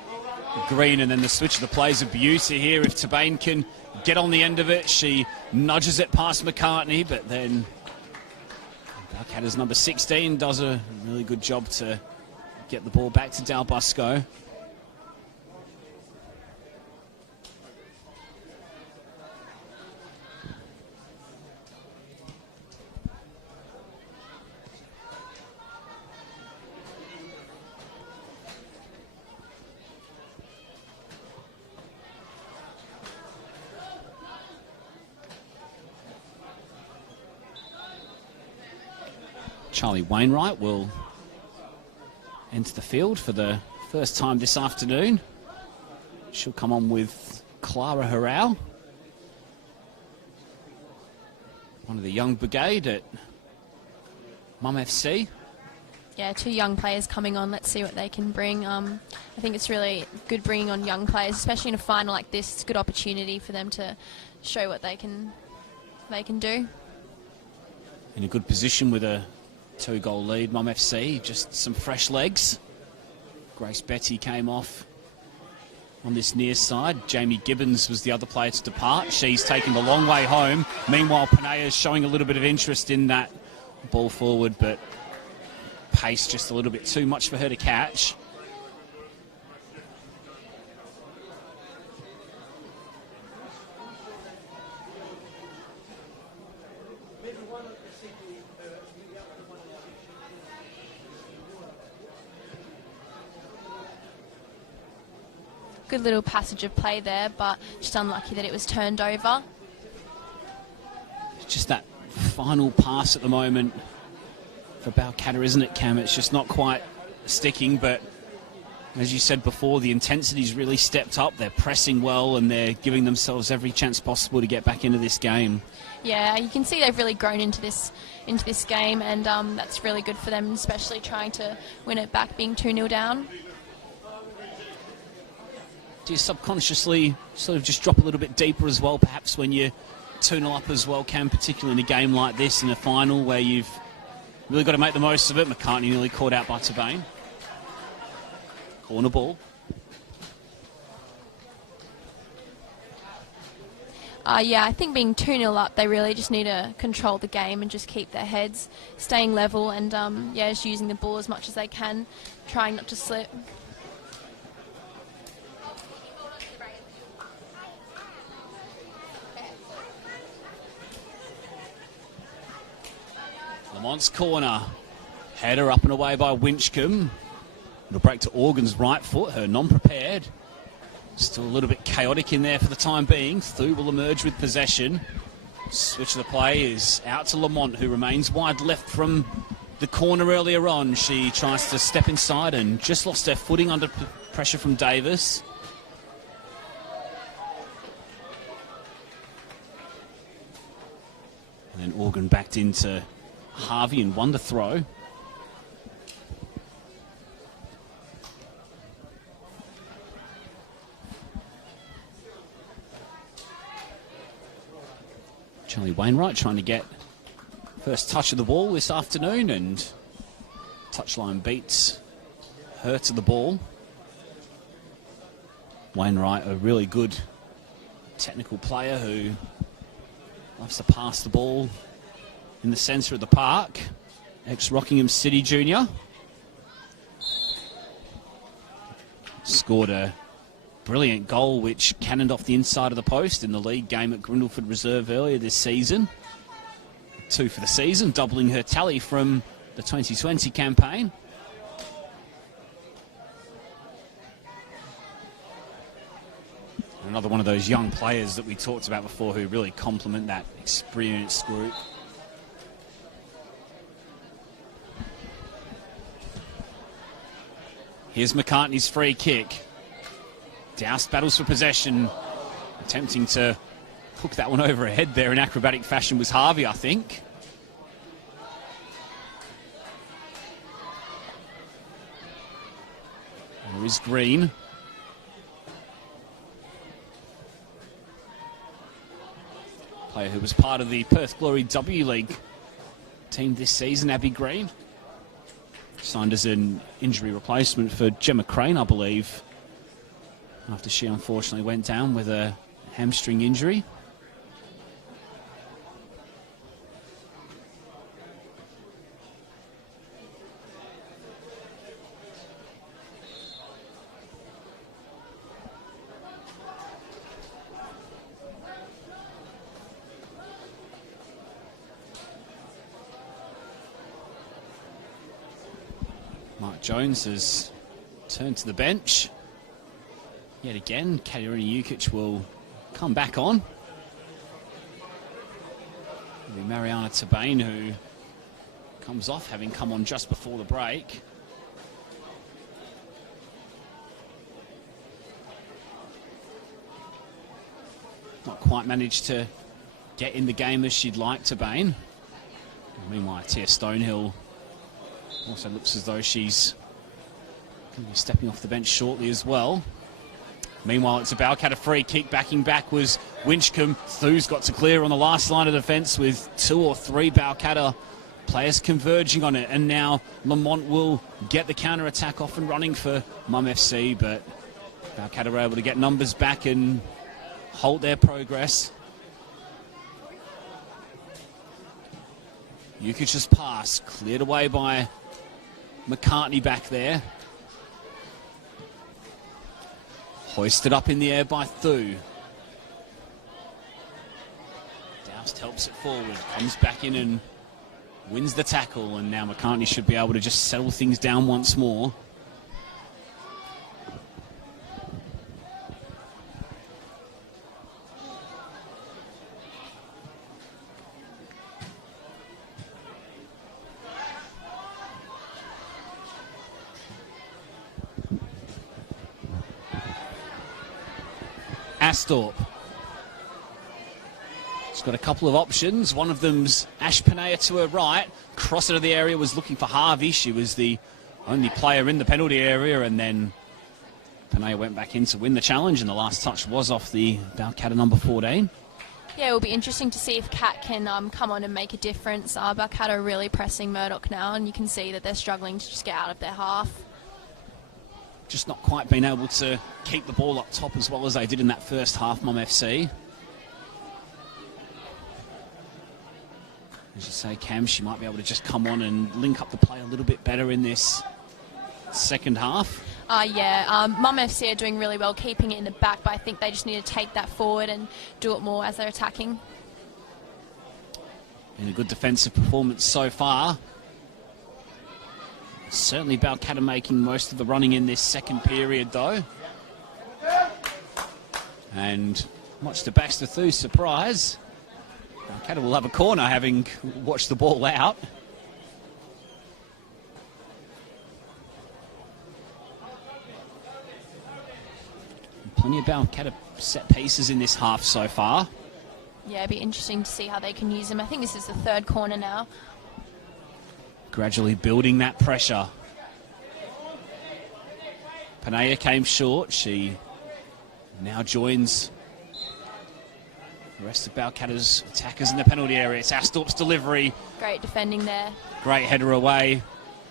Green, and then the switch of the plays a beauty here. If Tabane can get on the end of it, she nudges it past McCartney, but then Balcatta's number 16 does a really good job to get the ball back to Del Busco. Charlie Wainwright will enter the field for the first time this afternoon. She'll come on with Clara Harrell, one of the young brigade at Mum FC. Yeah, 2 young players coming on. Let's see what they can bring. I think it's really good bringing on young players, especially in a final like this. It's a good opportunity for them to show what they can do. In a good position with a 2-goal lead, Mum FC. Just some fresh legs. Grace Betty came off on this near side. Jamie Gibbons was the other player to depart. She's taken the long way home. Meanwhile, Panea's showing a little bit of interest in that ball forward, but pace just a little bit too much for her to catch. Good little passage of play there, but just unlucky that it was turned over. Just that final pass at the moment for Balcatta, isn't it, Cam? It's just not quite sticking, but as you said before, the intensity's really stepped up. They're pressing well and they're giving themselves every chance possible to get back into this game. Yeah, you can see they've really grown into this game, and that's really good for them, especially trying to win it back, being 2-0 down. Do you subconsciously sort of just drop a little bit deeper as well, perhaps when you're 2-0 up as well, Cam, particularly in a game like this, in a final where you've really got to make the most of it? McCartney nearly caught out by Tabane. Corner ball. Yeah, I think being 2-0 up, they really just need to control the game and just keep their heads, staying level, and yeah, just using the ball as much as they can, trying not to slip. Lamont's corner. Header up and away by Winchcombe. It'll break to Organ's right foot, her non-prepared. Still a little bit chaotic in there for the time being. Thu will emerge with possession. Switch of the play is out to Lamont, who remains wide left from the corner earlier on. She tries to step inside and just lost her footing under pressure from Davis. And then Organ backed into Harvey and won the throw. Charlie Wainwright trying to get first touch of the ball this afternoon, and touchline beats her to the ball. Wainwright, a really good technical player who loves to pass the ball in the centre of the park. Ex-Rockingham City junior. Scored a brilliant goal which cannoned off the inside of the post in the league game at Grindleford Reserve earlier this season. 2 for the season, doubling her tally from the 2020 campaign. Another one of those young players that we talked about before who really complement that experienced group. Here's McCartney's free kick. Doust battles for possession. Attempting to hook that one over her head there in acrobatic fashion was Harvey, I think. There is Green. Player who was part of the Perth Glory W League team this season, Abby Green. Signed as an injury replacement for Gemma Crane, I believe, after she unfortunately went down with a hamstring injury. Mark Jones has turned to the bench. Yet again, Katerina Jukic will come back on. It'll be Mariana Tabane who comes off, having come on just before the break. not quite managed to get in the game as she'd like to, Bain. Meanwhile, Tia Stonehill also looks as though she's going to be stepping off the bench shortly as well. Meanwhile, it's a Balcatta free kick. Backing back was Winchcombe. Thu's got to clear on the last line of defence with 2 or 3 Balcatta players converging on it. And now Lamont will get the counter-attack off and running for Mum FC, but Balcatta were able to get numbers back and halt their progress. Jukic's pass cleared away by McCartney back there. Hoisted up in the air by Thu. Doust helps it forward, comes back in and wins the tackle, and now McCartney should be able to just settle things down once more. Astorp. She's got a couple of options. One of them's Ash Panea to her right. Cross into the area, was looking for Harvey. She was the only player in the penalty area, and then Panea went back in to win the challenge, and the last touch was off the Balcatta number 14. Yeah, it will be interesting to see if Kat can come on and make a difference. Balcatta are really pressing Murdoch now, and you can see that they're struggling to just get out of their half. Just not quite been able to keep the ball up top as well as they did in that first half, Mum FC. As you say, Cam, she might be able to just come on and link up the play a little bit better in this second half. Mum FC are doing really well keeping it in the back, but I think they just need to take that forward and do it more as they're attacking. Been a good defensive performance so far. Certainly Balcatta making most of the running in this second period, though. And much to Baxter Thu's surprise, Balcatta will have a corner, having watched the ball out. Plenty of Balcatta set pieces in this half so far. Yeah, it'd be interesting to see how they can use them. I think this is the 3rd corner now. Gradually building that pressure. Panea came short. She now joins the rest of Balcatta's attackers in the penalty area. It's Astorp's delivery. Great defending there. Great header away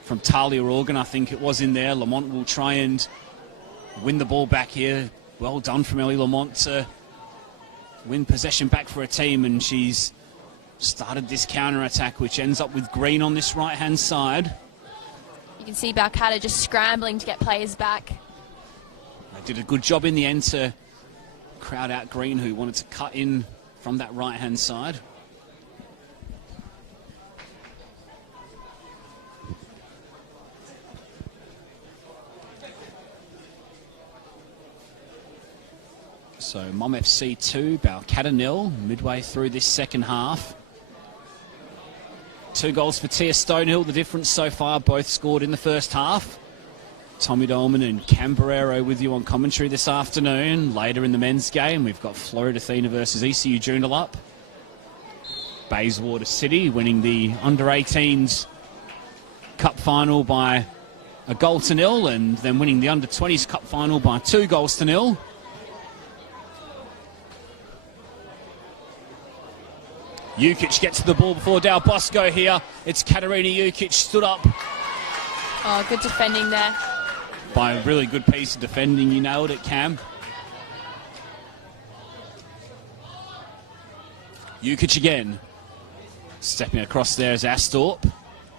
from Talia Organ, I think it was in there. Lamont will try and win the ball back here. Well done from Ellie Lamont to win possession back for a team, and she's started this counter-attack, which ends up with Green on this right-hand side. You can see Balcatta just scrambling to get players back. They did a good job in the end to crowd out Green, who wanted to cut in from that right-hand side. So Mum FC 2, Balcatta 0, midway through this second half. 2 goals for Tia Stonehill, the difference so far, both scored in the first half. Tommy Dolman and Camberero with you on commentary this afternoon. Later in the men's game, we've got Florida Athena versus ECU Joondalup. Bayswater City winning the under-18s cup final by a goal to nil, and then winning the under-20s cup final by 2 goals to nil. Jukic gets to the ball before Del Bosco here. It's Katarina Jukic stood up. Oh, good defending there. By a really good piece of defending. You nailed it, Cam. Jukic again. Stepping across there is Astorp.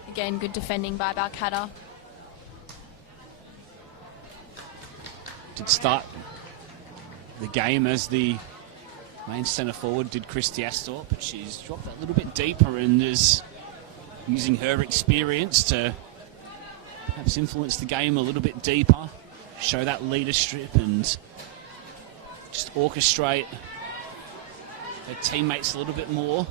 Again, good defending by Balcatta. Did start the game as the main centre forward, did Christy Astorp, but she's dropped that little bit deeper and is using her experience to perhaps influence the game a little bit deeper, show that leadership and just orchestrate her teammates a little bit more,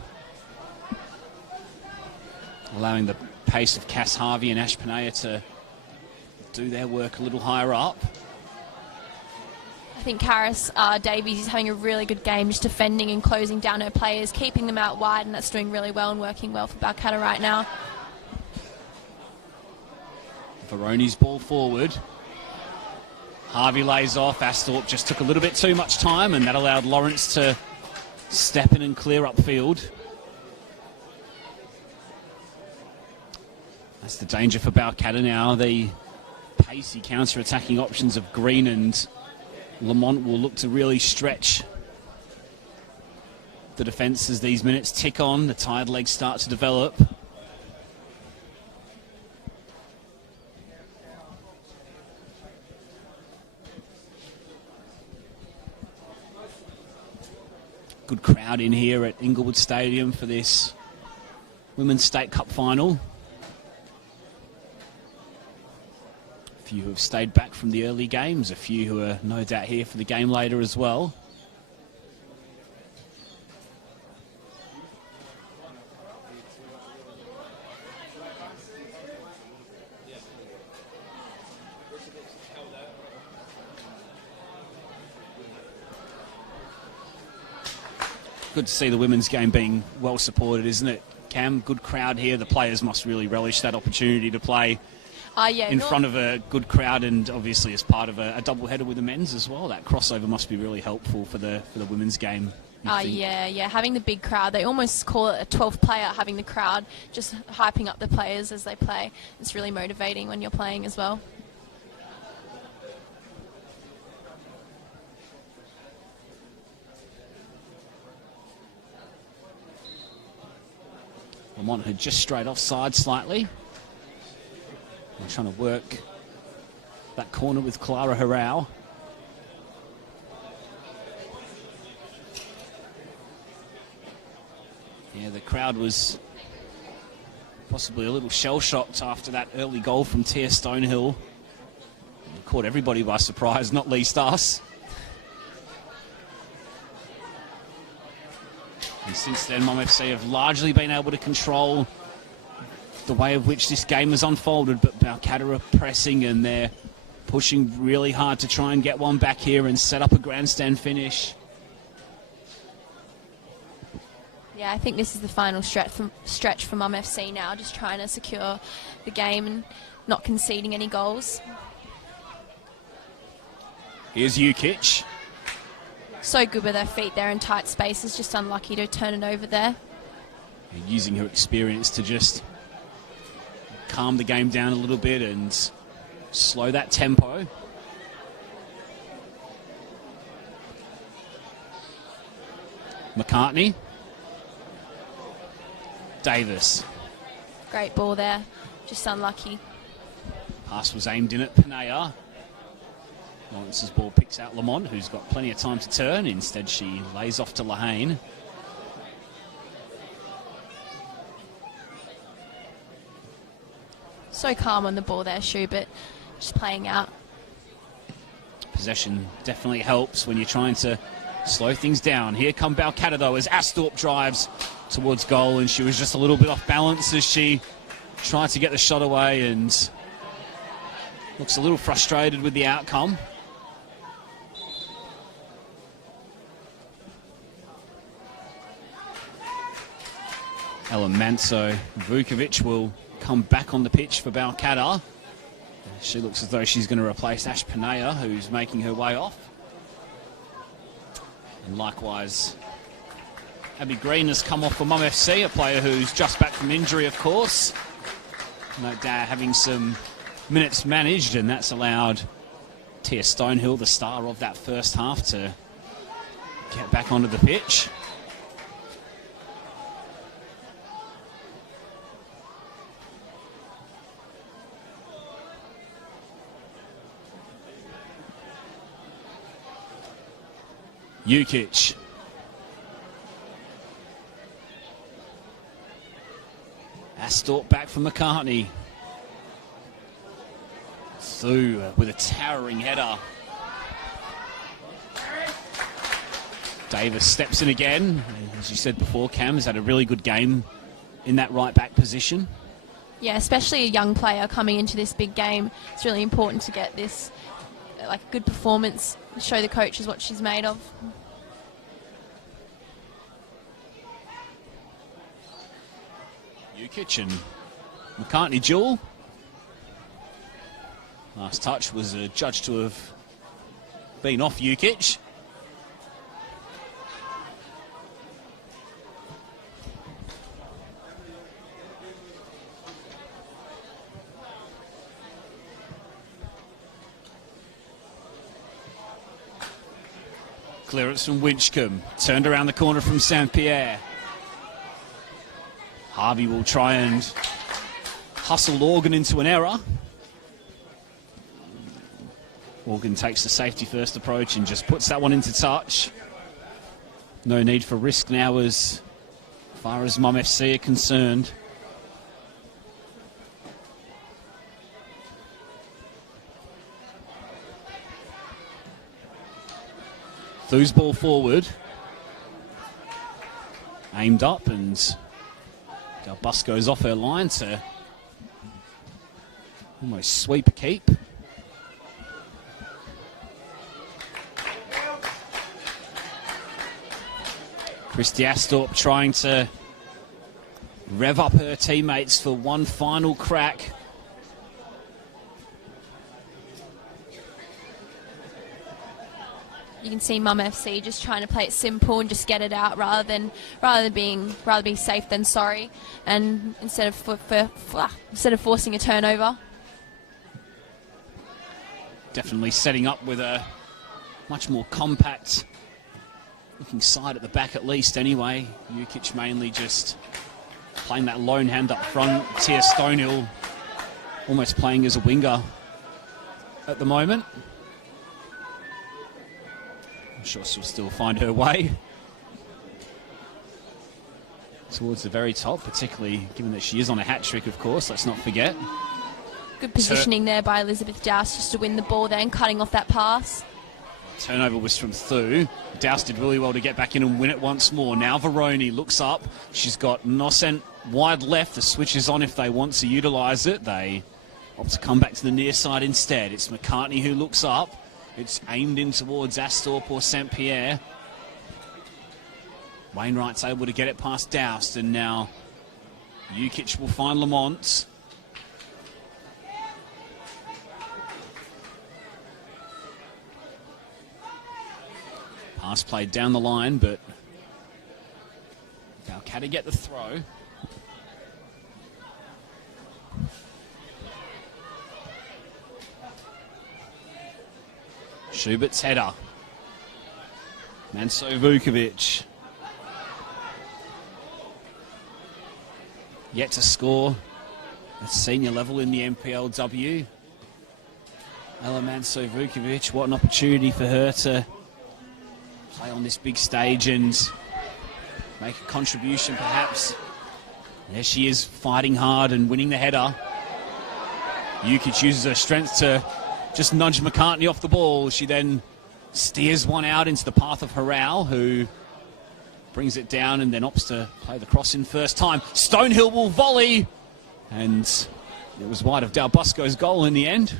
allowing the pace of Cass Harvey and Ash Panea to do their work a little higher up. I think Karis Davies is having a really good game, just defending and closing down her players, keeping them out wide, and that's doing really well and working well for Balcatta right now. Veroni's ball forward. Harvey lays off. Asthorpe just took a little bit too much time, and that allowed Lawrence to step in and clear upfield. That's the danger for Balcatta now. The pacey counter-attacking options of Green and Lamont will look to really stretch the defence as these minutes tick on. The tired legs start to develop. Good crowd in here at Inglewood Stadium for this Women's State Cup final. A few who have stayed back from the early games, a few who are no doubt here for the game later as well. Good to see the women's game being well supported, isn't it, Cam? Good crowd here. The players must really relish that opportunity to play in front of a good crowd, and obviously as part of a double header with the men's as well. That crossover must be really helpful for the women's game. Yeah, having the big crowd. They almost call it a 12th player, having the crowd, just hyping up the players as they play. It's really motivating when you're playing as well. Lamont had just strayed offside slightly. We're trying to work that corner with Clara Harao. Yeah, the crowd was possibly a little shell-shocked after that early goal from Tia Stonehill. It caught everybody by surprise, not least us. And since then, Mum FC have largely been able to control the way of which this game has unfolded, but Balcatta are pressing and they're pushing really hard to try and get one back here and set up a grandstand finish. Yeah, I think this is the final stretch for Mum FC now, just trying to secure the game and not conceding any goals. Here's Jukic. So good with her feet there in tight spaces, just unlucky to turn it over there. Using her experience to just calm the game down a little bit and slow that tempo. McCartney. Davis. Great ball there, just unlucky. Pass was aimed in at Panea. Lawrence's ball picks out Lamont, who's got plenty of time to turn. Instead, she lays off to Lahane. So calm on the ball there, Schubert, just playing out. Possession definitely helps when you're trying to slow things down. Here come Balcatta, though, as Asthorpe drives towards goal, and she was just a little bit off balance as she tried to get the shot away and looks a little frustrated with the outcome. Ellen Manso Vukovic will come back on the pitch for Balcatta. She looks as though she's going to replace Ash Panea, who's making her way off. And likewise, Abby Green has come off for Mum FC, a player who's just back from injury, of course. No doubt having some minutes managed, and that's allowed Tia Stonehill, the star of that first half, to get back onto the pitch. Jukic. Asthorpe back from McCartney. Through with a towering header. Davis steps in again. As you said before, Cam has had a really good game in that right back position. Yeah, especially a young player coming into this big game. It's really important to get this like a good performance, show the coaches what she's made of. Jukic and McCartney duel. Last touch was judged to have been off Jukic. Clearance from Winchcombe, turned around the corner from St. Pierre. Harvey will try and hustle Organ into an error. Organ takes the safety first approach and just puts that one into touch. No need for risk now as far as Mum FC are concerned. Thu's ball forward. Aimed up and Del Bus goes off her line to almost sweep a keep. Christy Astorp trying to rev up her teammates for one final crack. You can see Mum FC just trying to play it simple and just get it out rather than being safe than sorry, and instead of forcing a turnover. Definitely setting up with a much more compact looking side at the back, at least anyway. Jukic mainly just playing that lone hand up front. Tia Stonehill almost playing as a winger at the moment. I'm sure she'll still find her way towards the very top, particularly given that she is on a hat-trick, of course, let's not forget. Good positioning there by Elizabeth Douse just to win the ball then, cutting off that pass. Turnover was from Thu. Douse did really well to get back in and win it once more. Now Veroni looks up. She's got Noscent wide left. The switch is on if they want to utilise it. They opt to come back to the near side instead. It's McCartney who looks up. It's aimed in towards Astorp or St. Pierre. Wainwright's able to get it past Doust, and now Jukic will find Lamont. Pass played down the line, but Balcatta get the throw. Schubert's header. Manso Vukovic. Yet to score at senior level in the NPLW. Ella Manso Vukovic, what an opportunity for her to play on this big stage and make a contribution perhaps. There she is, fighting hard and winning the header. Jukic uses her strength to just nudge McCartney off the ball. She then steers one out into the path of Harrell, who brings it down and then opts to play the cross in first time. Stonehill will volley, and it was wide of Del Busco's goal in the end.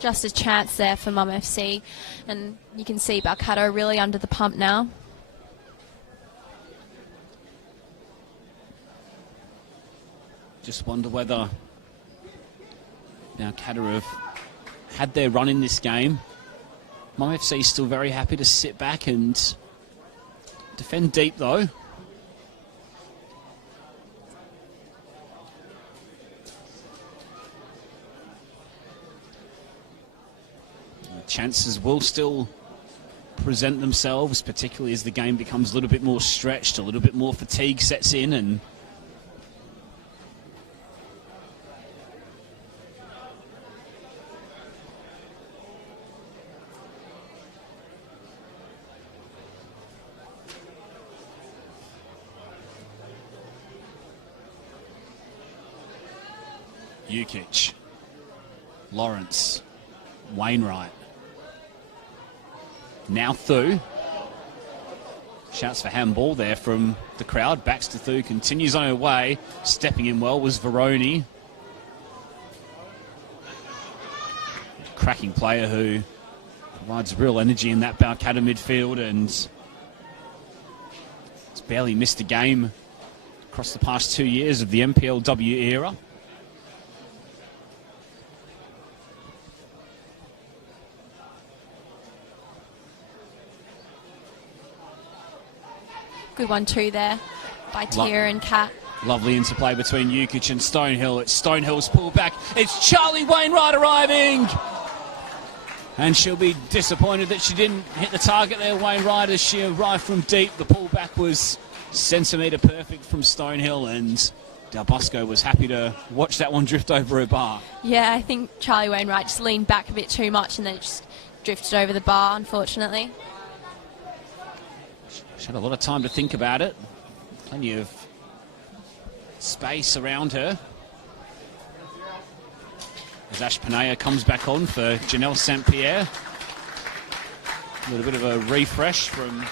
Just a chance there for Mum FC, and you can see Balcatta really under the pump now. Just wonder whether Balcatta have had their run in this game. Mum FC is still very happy to sit back and defend deep though. Chances will still present themselves, particularly as the game becomes a little bit more stretched, a little bit more fatigue sets in, and Jukic, Lawrence, Wainwright. Now Thu. Shouts for handball there from the crowd. Backs to Thu, continues on her way. Stepping in well was Veroni. Cracking player who provides real energy in that Balcatta midfield, and has barely missed a game across the past 2 years of the NPLW era. Good one too there by Tia and Kat. Lovely interplay between Jukic and Stonehill. It's Stonehill's pullback. It's Charlie Wainwright arriving. And she'll be disappointed that she didn't hit the target there, Wainwright, as she arrived from deep. The pullback was centimetre perfect from Stonehill, and Del Bosco was happy to watch that one drift over her bar. Yeah, I think Charlie Wainwright just leaned back a bit too much and then it just drifted over the bar, unfortunately. She had a lot of time to think about it. Plenty of space around her. As Ash Panea comes back on for Janelle St. Pierre. A little bit of a refresh from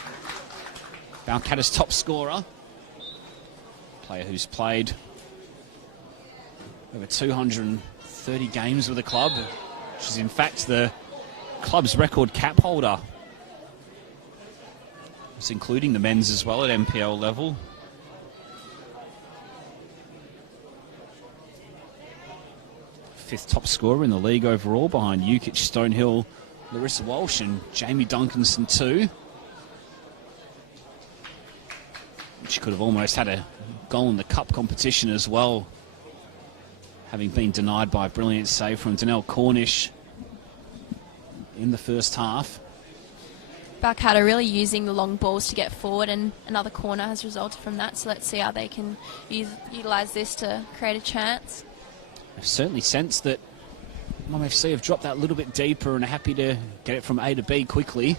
Balcatta's top scorer. Player who's played over 230 games with the club. She's in fact the club's record cap holder. It's including the men's as well at NPL level. Fifth top scorer in the league overall, behind Jukic, Stonehill, Larissa Walsh and Jamie Duncanson too. She could have almost had a goal in the cup competition as well, having been denied by a brilliant save from Danelle Cornish in the first half. Balcatta really using the long balls to get forward, and another corner has resulted from that, so let's see how they can utilise this to create a chance. I've certainly sensed that Mum FC have dropped that a little bit deeper and are happy to get it from A to B quickly.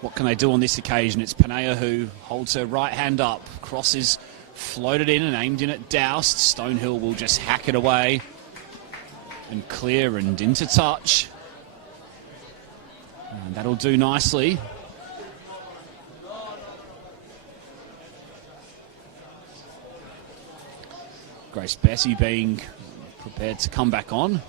What can they do on this occasion? It's Panea who holds her right hand up. Cross is floated in and aimed in at Doust. Stonehill will just hack it away and clear and into touch. And that'll do nicely. Grace Bessie being prepared to come back on.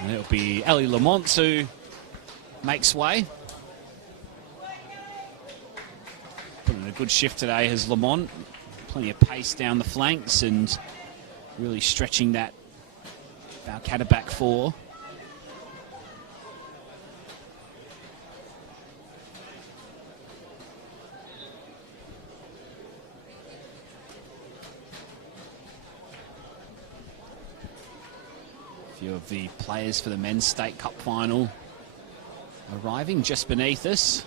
And it'll be Ellie Lamont who makes way. Putting in a good shift today has Lamont. Plenty of pace down the flanks and really stretching that Balcatta back four. Few of the players for the men's state cup final arriving just beneath us.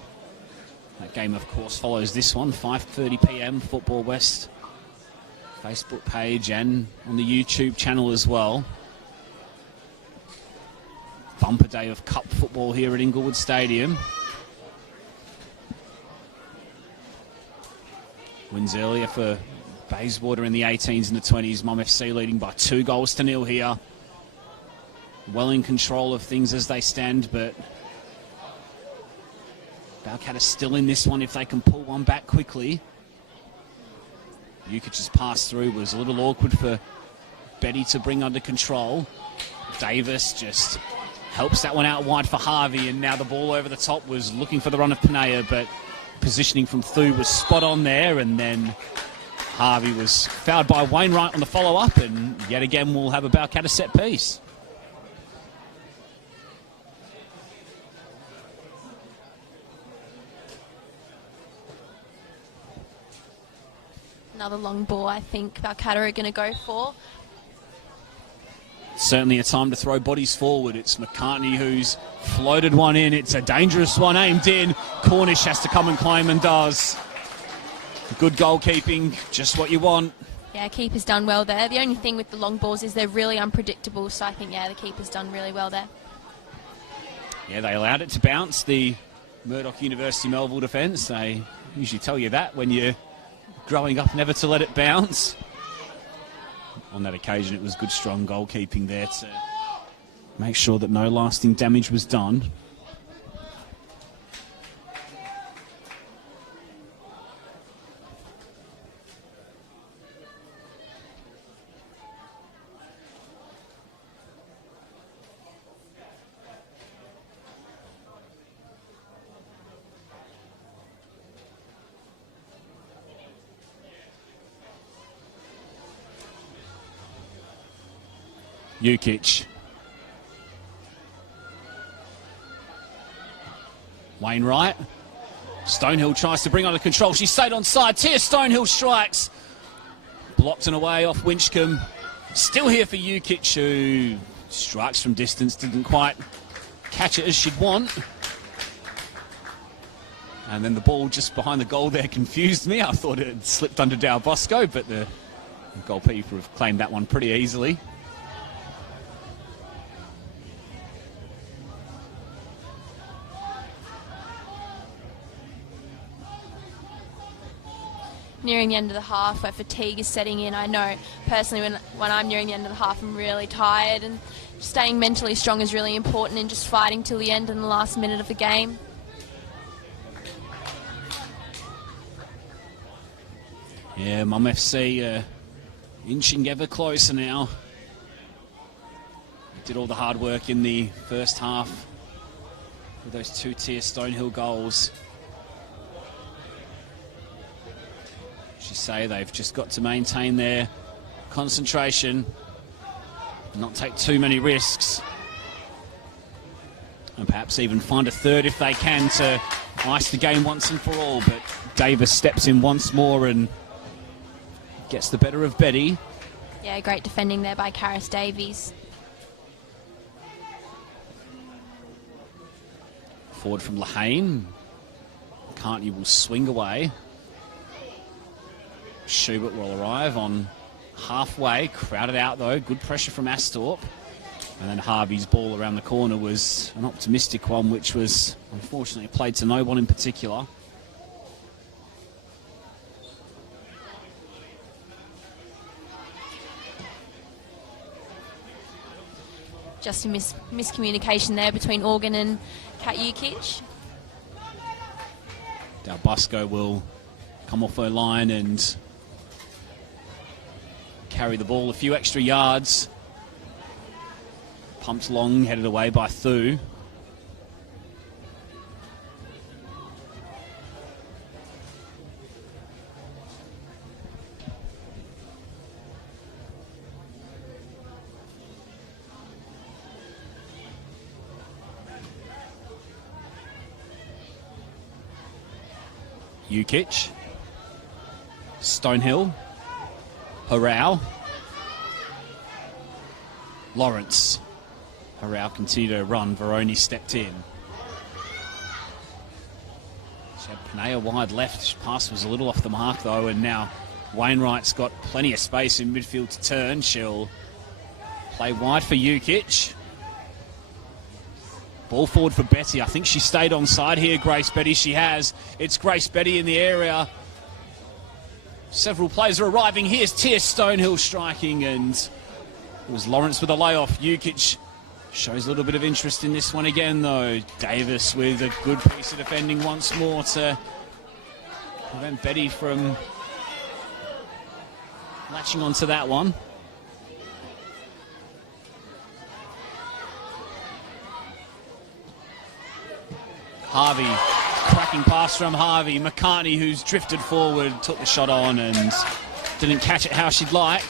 That game, of course, follows this one, 5:30 p.m. Football West Facebook page and on the YouTube channel as well. Bumper day of cup football here at Inglewood Stadium. Wins earlier for Bayswater in the 18s and the 20s. Mum FC leading by 2-0 here. Well in control of things as they stand, but Balcatta still in this one if they can pull one back quickly. Jukic's pass through was a little awkward for Betty to bring under control. Davis just helps that one out wide for Harvey, and now the ball over the top was looking for the run of Panea, but positioning from Thu was spot on there, and then Harvey was fouled by Wainwright on the follow-up, and yet again we'll have a Balcatta set piece. Another long ball, I think Balcatta are going to go for. Certainly a time to throw bodies forward. It's McCartney who's floated one in. It's a dangerous one aimed in. Cornish has to come and claim and does. Good goalkeeping, just what you want. Yeah, keeper's done well there. The only thing with the long balls is they're really unpredictable, so I think, yeah, the keeper's done really well there. Yeah, they allowed it to bounce, the Murdoch University Melville defence. They usually tell you that when you growing up never to let it bounce. On that occasion, it was good, strong goalkeeping there to make sure that no lasting damage was done. Jukic. Wainwright. Stonehill tries to bring under control. She stayed on side. Tia Stonehill strikes. Blocked and away off Winchcombe. Still here for Jukic, who strikes from distance. Didn't quite catch it as she'd want. And then the ball just behind the goal there confused me. I thought it had slipped under Dow Bosco, but the goalkeeper have claimed that one pretty easily. Nearing the end of the half where fatigue is setting in. I know personally when I'm nearing the end of the half I'm really tired, and staying mentally strong is really important and just fighting till the end in the last minute of the game. Yeah, Mum FC inching ever closer now. Did all the hard work in the first half with those two Tia Stonehill goals. She say they've just got to maintain their concentration, not take too many risks, and perhaps even find a third if they can to ice the game once and for all. But Davis steps in once more and gets the better of Betty. Yeah, great defending there by Karis Davies. Forward from Lehane. McCartney will swing away. Schubert will arrive on halfway, crowded out though, good pressure from Astorp. And then Harvey's ball around the corner was an optimistic one, which was unfortunately played to no one in particular. Just a miscommunication there between Organ and Kat Jukic. Del Bosco will come off her line and carry the ball a few extra yards. Pumped long, headed away by Thu. Jukic. Stonehill. Harau. Lawrence. Harau continued to run. Veroni stepped in. She had Panea wide left. Pass was a little off the mark though, and now Wainwright's got plenty of space in midfield to turn. She'll play wide for Jukic. Ball forward for Betty. I think she stayed on side here, Grace Betty. She has. It's Grace Betty in the area. Several players are arriving. Here's Tia Stonehill striking, and it was Lawrence with a layoff. Jukic shows a little bit of interest in this one again, though. Davis with a good piece of defending once more to prevent Betty from latching onto that one. Harvey, cracking pass from Harvey. McCartney, who's drifted forward, took the shot on and didn't catch it how she'd like.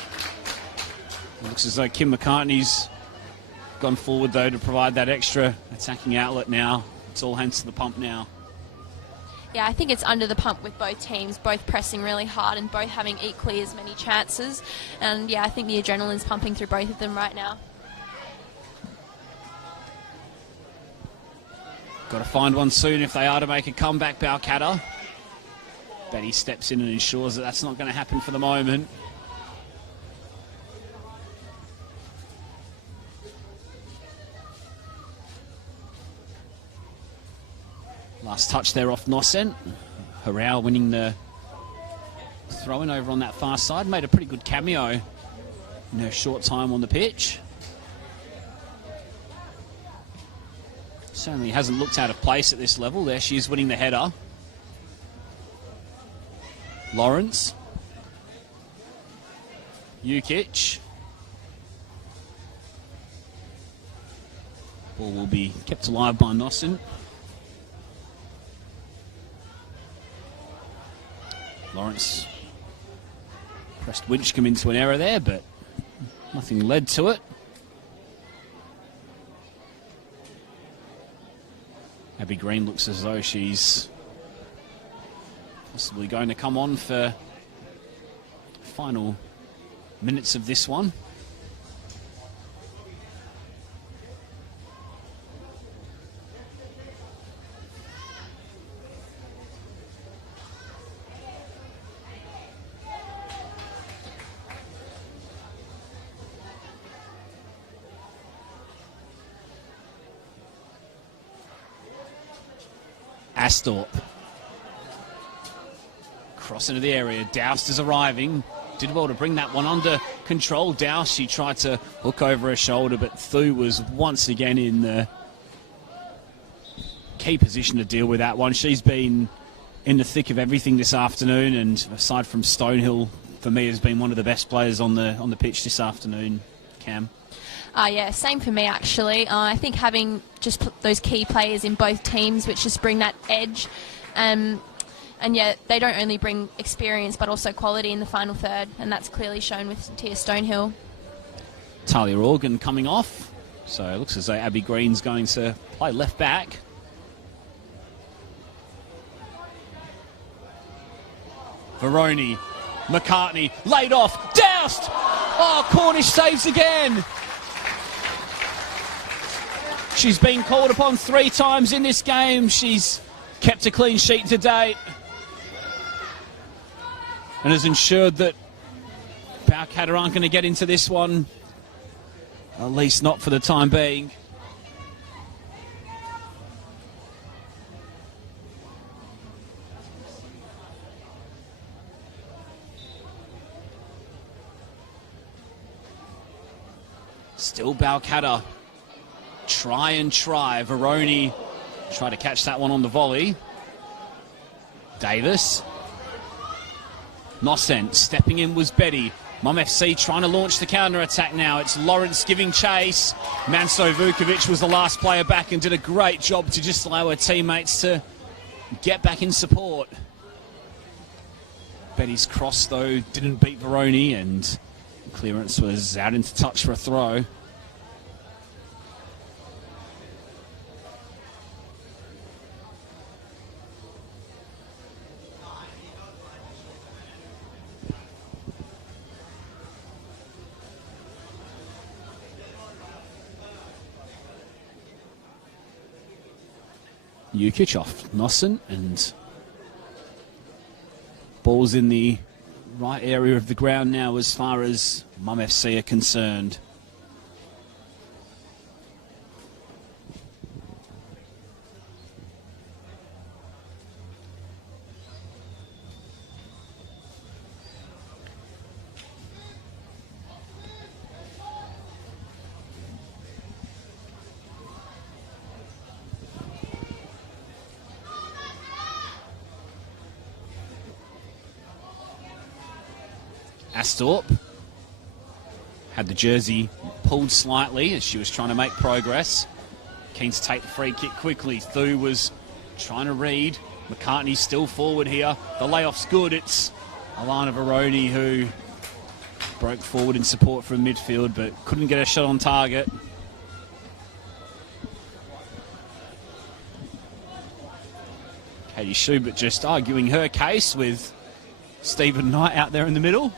It looks as though Kim McCartney's gone forward, though, to provide that extra attacking outlet now. It's all hands to the pump now. Yeah, I think it's under the pump with both teams, both pressing really hard and both having equally as many chances. And, yeah, I think the adrenaline's pumping through both of them right now. Got to find one soon if they are to make a comeback, Balcatta. Betty steps in and ensures that that's not going to happen for the moment. Last touch there off Nossent. Harau winning the throw-in over on that far side. Made a pretty good cameo in her short time on the pitch. Certainly hasn't looked out of place at this level. There she is winning the header. Lawrence. Jukic. Ball will be kept alive by Nossen. Lawrence pressed Winchcombe into an error there, but nothing led to it. Abby Green looks as though she's possibly going to come on for final minutes of this one. Astorp. Cross into the area. Doust is arriving. Did well to bring that one under control. Doust, she tried to hook over her shoulder, but Thu was once again in the key position to deal with that one. She's been in the thick of everything this afternoon, and aside from Stonehill, for me, has been one of the best players on the pitch this afternoon, Cam. Yeah, same for me actually. I think having just those key players in both teams, which just bring that edge, and yeah, they don't only bring experience but also quality in the final third, and that's clearly shown with Tia Stonehill. Talia Organ coming off, so it looks as though Abby Green's going to play left back. Veroni, McCartney, laid off, Doust! Oh, Cornish saves again! She's been called upon 3 times in this game. She's kept a clean sheet to date and has ensured that Balcatta aren't going to get into this one, at least not for the time being. Still Balcatta. Try and try. Veroni try to catch that one on the volley. Davis. Nossen stepping in was Betty. Mum FC trying to launch the counter-attack now. It's Lawrence giving chase. Manso Vukovic was the last player back and did a great job to just allow her teammates to get back in support. Betty's cross, though, didn't beat Veroni, and clearance was out into touch for a throw. Jukic off Nossen, and ball's in the right area of the ground now as far as Mum FC are concerned. Astorp had the jersey pulled slightly as she was trying to make progress. Keen to take the free kick quickly. Thu was trying to read. McCartney still forward here. The layoff's good. It's Alana Veroni who broke forward in support from midfield but couldn't get a shot on target. Katie Schubert just arguing her case with Stephen Knight out there in the middle.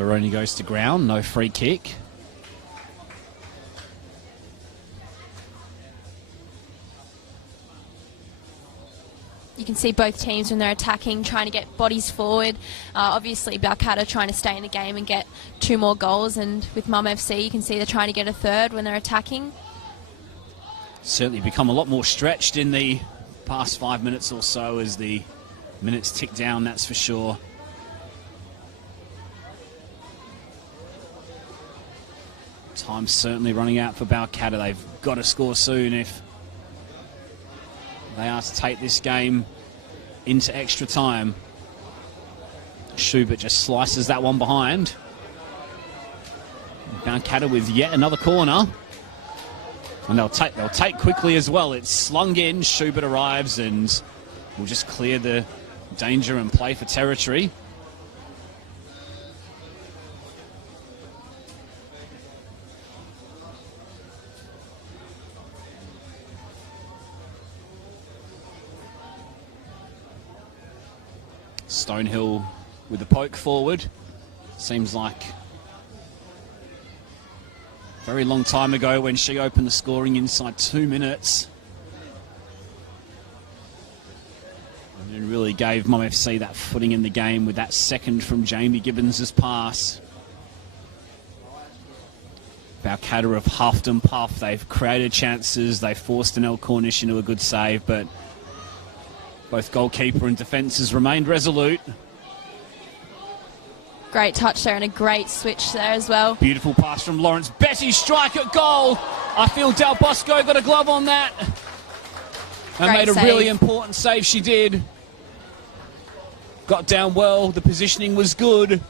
Veroni goes to ground, no free kick. You can see both teams when they're attacking, trying to get bodies forward. Obviously, Balcatta trying to stay in the game and get 2 more goals. And with Mum FC, you can see they're trying to get a third when they're attacking. Certainly become a lot more stretched in the past 5 minutes or so as the minutes tick down, that's for sure. Time's certainly running out for Balcatta. They've got to score soon if they are to take this game into extra time. Schubert just slices that one behind. Balcatta with yet another corner. And they'll take quickly as well. It's slung in, Schubert arrives and will just clear the danger and play for territory. Stonehill with the poke forward. Seems like a very long time ago when she opened the scoring inside 2 minutes. And it really gave Mum FC that footing in the game with that second from Jamie Gibbons' pass. Balcatta have huffed and puffed. They've created chances. They've forced Danelle Cornish into a good save, but both goalkeeper and defence has remained resolute. Great touch there and a great switch there as well. Beautiful pass from Lawrence. Betty strike at goal. I feel Del Bosco got a glove on that. And made a really important save, she did. Got down well, the positioning was good,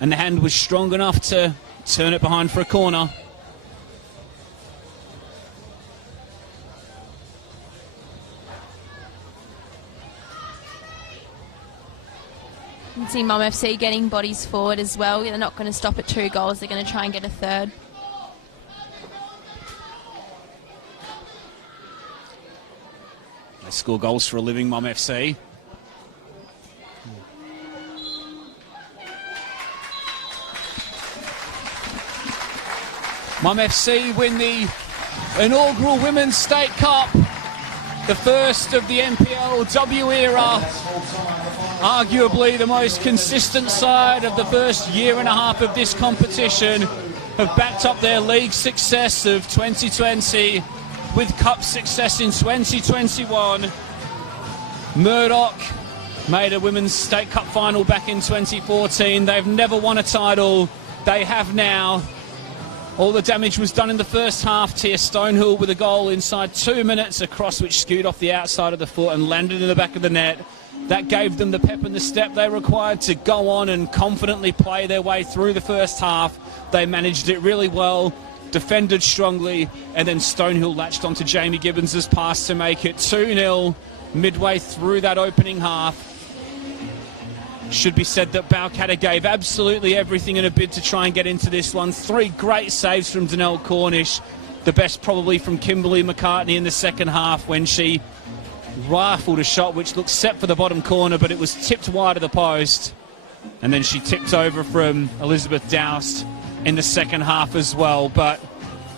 and the hand was strong enough to turn it behind for a corner. You can see Mum FC getting bodies forward as well. They're not going to stop at 2 goals. They're going to try and get a third. They score goals for a living, Mum FC. Mum FC win the inaugural Women's State Cup, the first of the NPLW era. Arguably the most consistent side of the first year and a half of this competition have backed up their league success of 2020 with cup success in 2021. Murdoch made a Women's State Cup final back in 2014. They've never won a title. They have now. All the damage was done in the first half. Tia Stonehill with a goal inside 2 minutes, a cross which skewed off the outside of the foot and landed in the back of the net. That gave them the pep and the step they required to go on and confidently play their way through the first half. They managed it really well, defended strongly, and then Stonehill latched onto Jamie Gibbons' pass to make it 2-0 midway through that opening half. Should be said that Balcatta gave absolutely everything in a bid to try and get into this one. 3 great saves from Danelle Cornish, the best probably from Kimberly McCartney in the second half when she rifled a shot which looked set for the bottom corner, but it was tipped wide of the post. And then she tipped over from Elizabeth Doust in the second half as well. But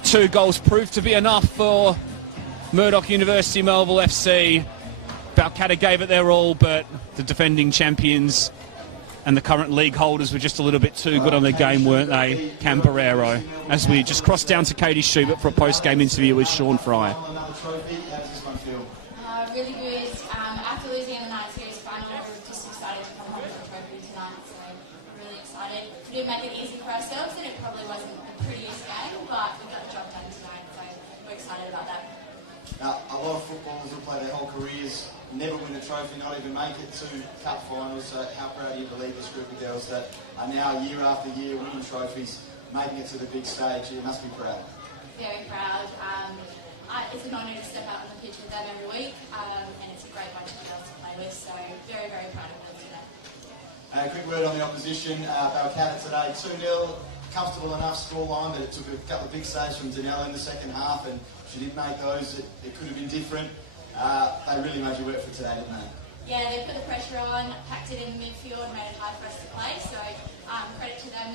2 goals proved to be enough for Murdoch University Melville FC. Balcatta gave it their all, but the defending champions and the current league holders were just a little bit too good on the game, weren't they, Camperero? As we just crossed down to Katie Schubert for a post-game interview with Sean Fry. Really good. After losing in the night series final, we were just excited to come home with the trophy tonight, so really excited. We didn't make it easy for ourselves, and it probably wasn't the prettiest game, but we got the job done tonight, so we're excited about that. Now, a lot of footballers who play their whole careers never win a trophy, not even make it to cup finals, so how proud do you believe this group of girls that are now year after year winning trophies, making it to the big stage? You must be proud. Very proud. It's an honour to step out on the pitch with them every week, and it's a great bunch of girls to play with, so very, very proud of them today. A quick word on the opposition. Balcatta today, 2-0, comfortable enough scoreline that it took a couple of big saves from Danelle in the second half, and she did make those. It could have been different. They really made you work for today, didn't they? Yeah, they put the pressure on, packed it in the midfield, made it hard for us to play, so credit to them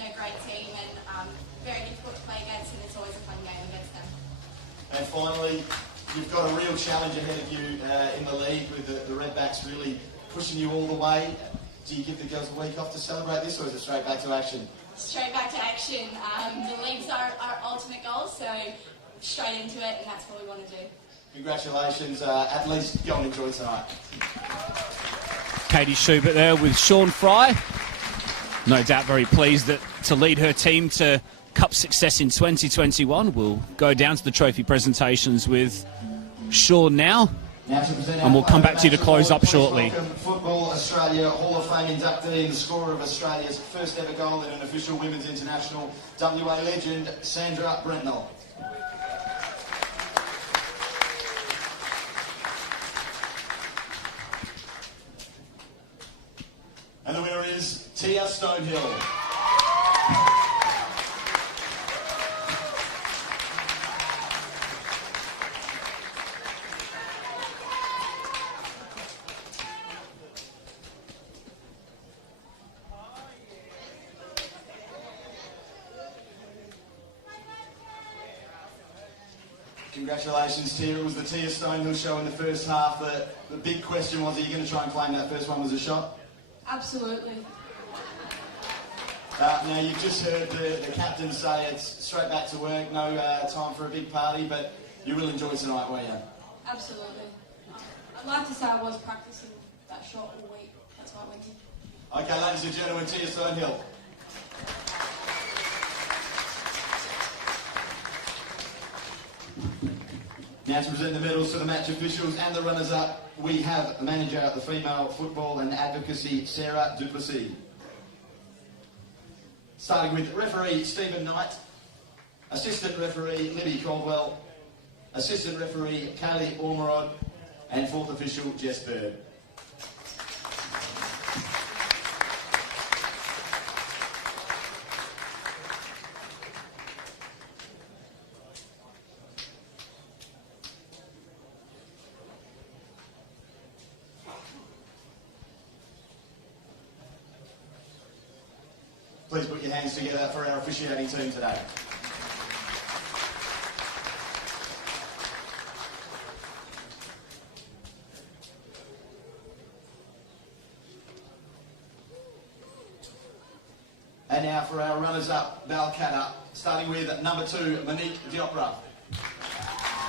And finally, you've got a real challenge ahead of you in the league with the Redbacks really pushing you all the way. Do you give the girls a week off to celebrate this, or is it straight back to action? Straight back to action. The league's our ultimate goal, so straight into it, and that's what we want to do. Congratulations. At least go and enjoy tonight. Katie Schubert there with Sean Fry. No doubt very pleased to lead her team to Cup success in 2021. We'll go down to the trophy presentations with Sean now. And we'll come back to you to close up shortly. Football Australia Hall of Fame inductee and the scorer of Australia's first ever goal in an official women's international, WA legend, Sandra Brentnell. And the winner is Tia Stonehill. Congratulations, Tia. It was the Tia Stonehill show in the first half. The big question was, are you going to try and claim that first one was a shot? Absolutely. Now, you've just heard the captain say it's straight back to work, no time for a big party, but you will enjoy tonight, won't you? Absolutely. I'd like to say I was practicing that shot all week. That's why I went in. Okay, ladies and gentlemen, Tia Stonehill. Now to present the medals to the match officials and the runners-up, we have manager of the female football and advocacy, Sarah Duplessis. Starting with referee Stephen Knight, assistant referee Libby Caldwell, assistant referee Kaylee Ormerod, and fourth official Jess Bird. Please put your hands together for our officiating team today. And now for our runners-up, Balcatta, starting with number 2, Monique Diopra.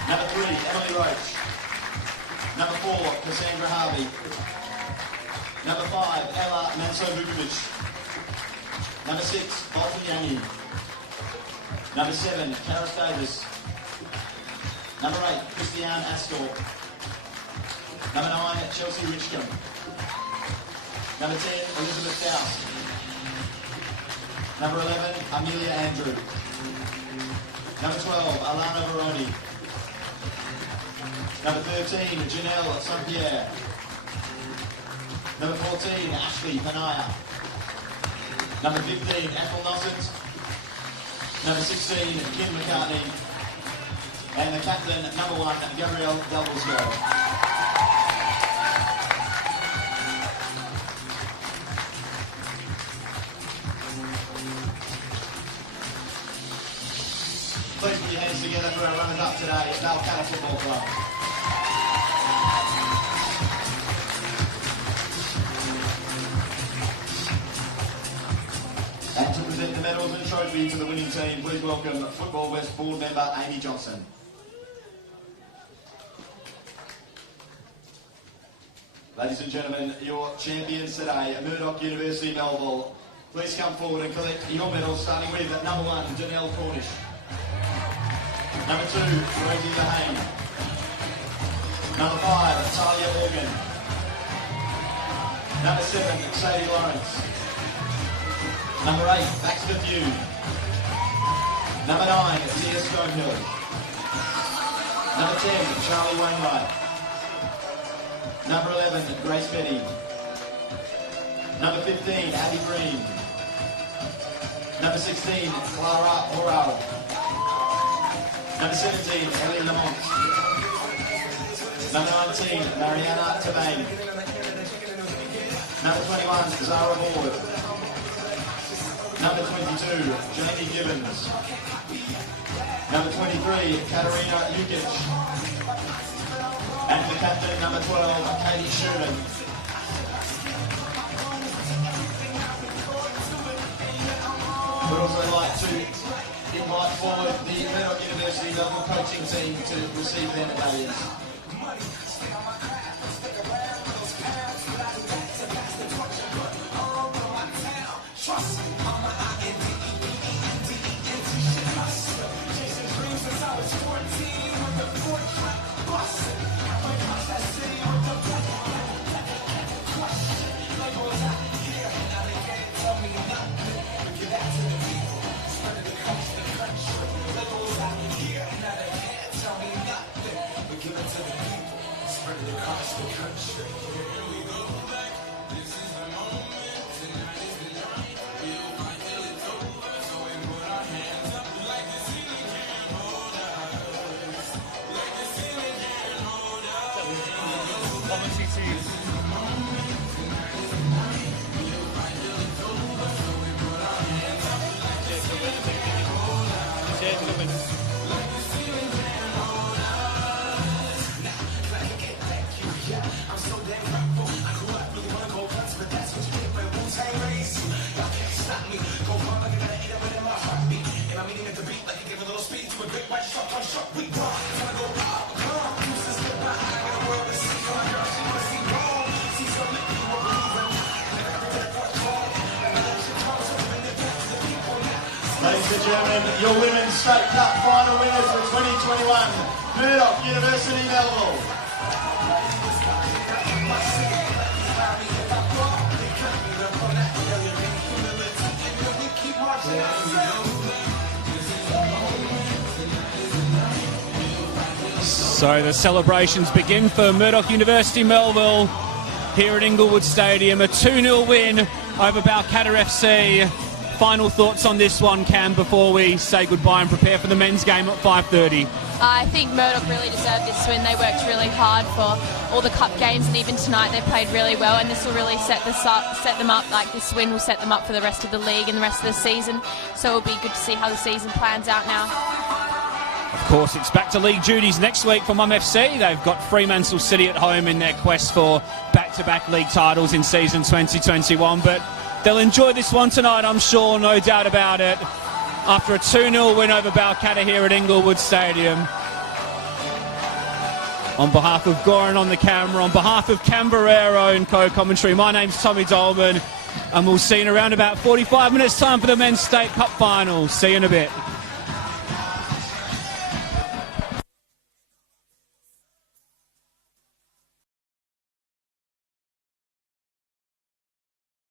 Number 3, Emily Roach. Number 4, Cassandra Harvey. Number 5, Ella Manso-Vukovic. Number 6, Bolton Yanni. Number 7, Karis Davis. Number 8, Christiane Astor. Number 9, Chelsea Richcombe. Number 10, Elizabeth Douse. Number 11, Amelia Andrew. Number 12, Alana Veroni. Number 13, Janelle St. Pierre. Number 14, Ashley Panaya. Number 15, Ethel Nossens. Number 16, Kim McCartney. And the captain, number 1, Gabrielle Delbosco. Please put your hands together for our runners-up today at Balcatta Football Club. And to present the medals and trophy to the winning team, please welcome Football West board member Amy Johnson. Ladies and gentlemen, your champions today, Murdoch University Melville. Please come forward and collect your medals, starting with number 1, Janelle Cornish. Number 2, Rosie Lahane. Number 5, Talia Morgan. Number 7, Sadie Lawrence. Number 8, Baxter Pugh. Number 9, Tia Stonehill. Number 10, Charlie Wainwright. Number 11, Grace Betty. Number 15, Abby Green. Number 16, Clara Oral. Number 17, Ellie Lamont. Number 19, Mariana Tabane. Number 21, Zara Ward. Number 22, Jamie Gibbons. Number 23, Katarina Jukic. And the captain, number 12, Katie Schumann. We'd also like to invite forward the Murdoch University local coaching team to receive their medallions. Ladies and gentlemen, your Women's State Cup final winners for 2021, Murdoch University, Melville. So the celebrations begin for Murdoch University Melville here at Inglewood Stadium. A 2-0 win over Balcatta FC. Final thoughts on this one, Cam, before we say goodbye and prepare for the men's game at 5:30. I think Murdoch really deserved this win. They worked really hard for all the cup games, and even tonight they played really well, and this will really set them up. Like, this win will set them up for the rest of the league and the rest of the season, so it'll be good to see how the season plans out now. Of course, it's back to league duties next week for Mum FC. They've got Fremantle City at home in their quest for back-to-back league titles in season 2021, but they'll enjoy this one tonight, I'm sure, no doubt about it. After a 2-0 win over Balcatta here at Inglewood Stadium. On behalf of Goran on the camera, on behalf of Camberero in co-commentary, my name's Tommy Dolman, and we'll see you in around about 45 minutes time for the Men's State Cup final. See you in a bit.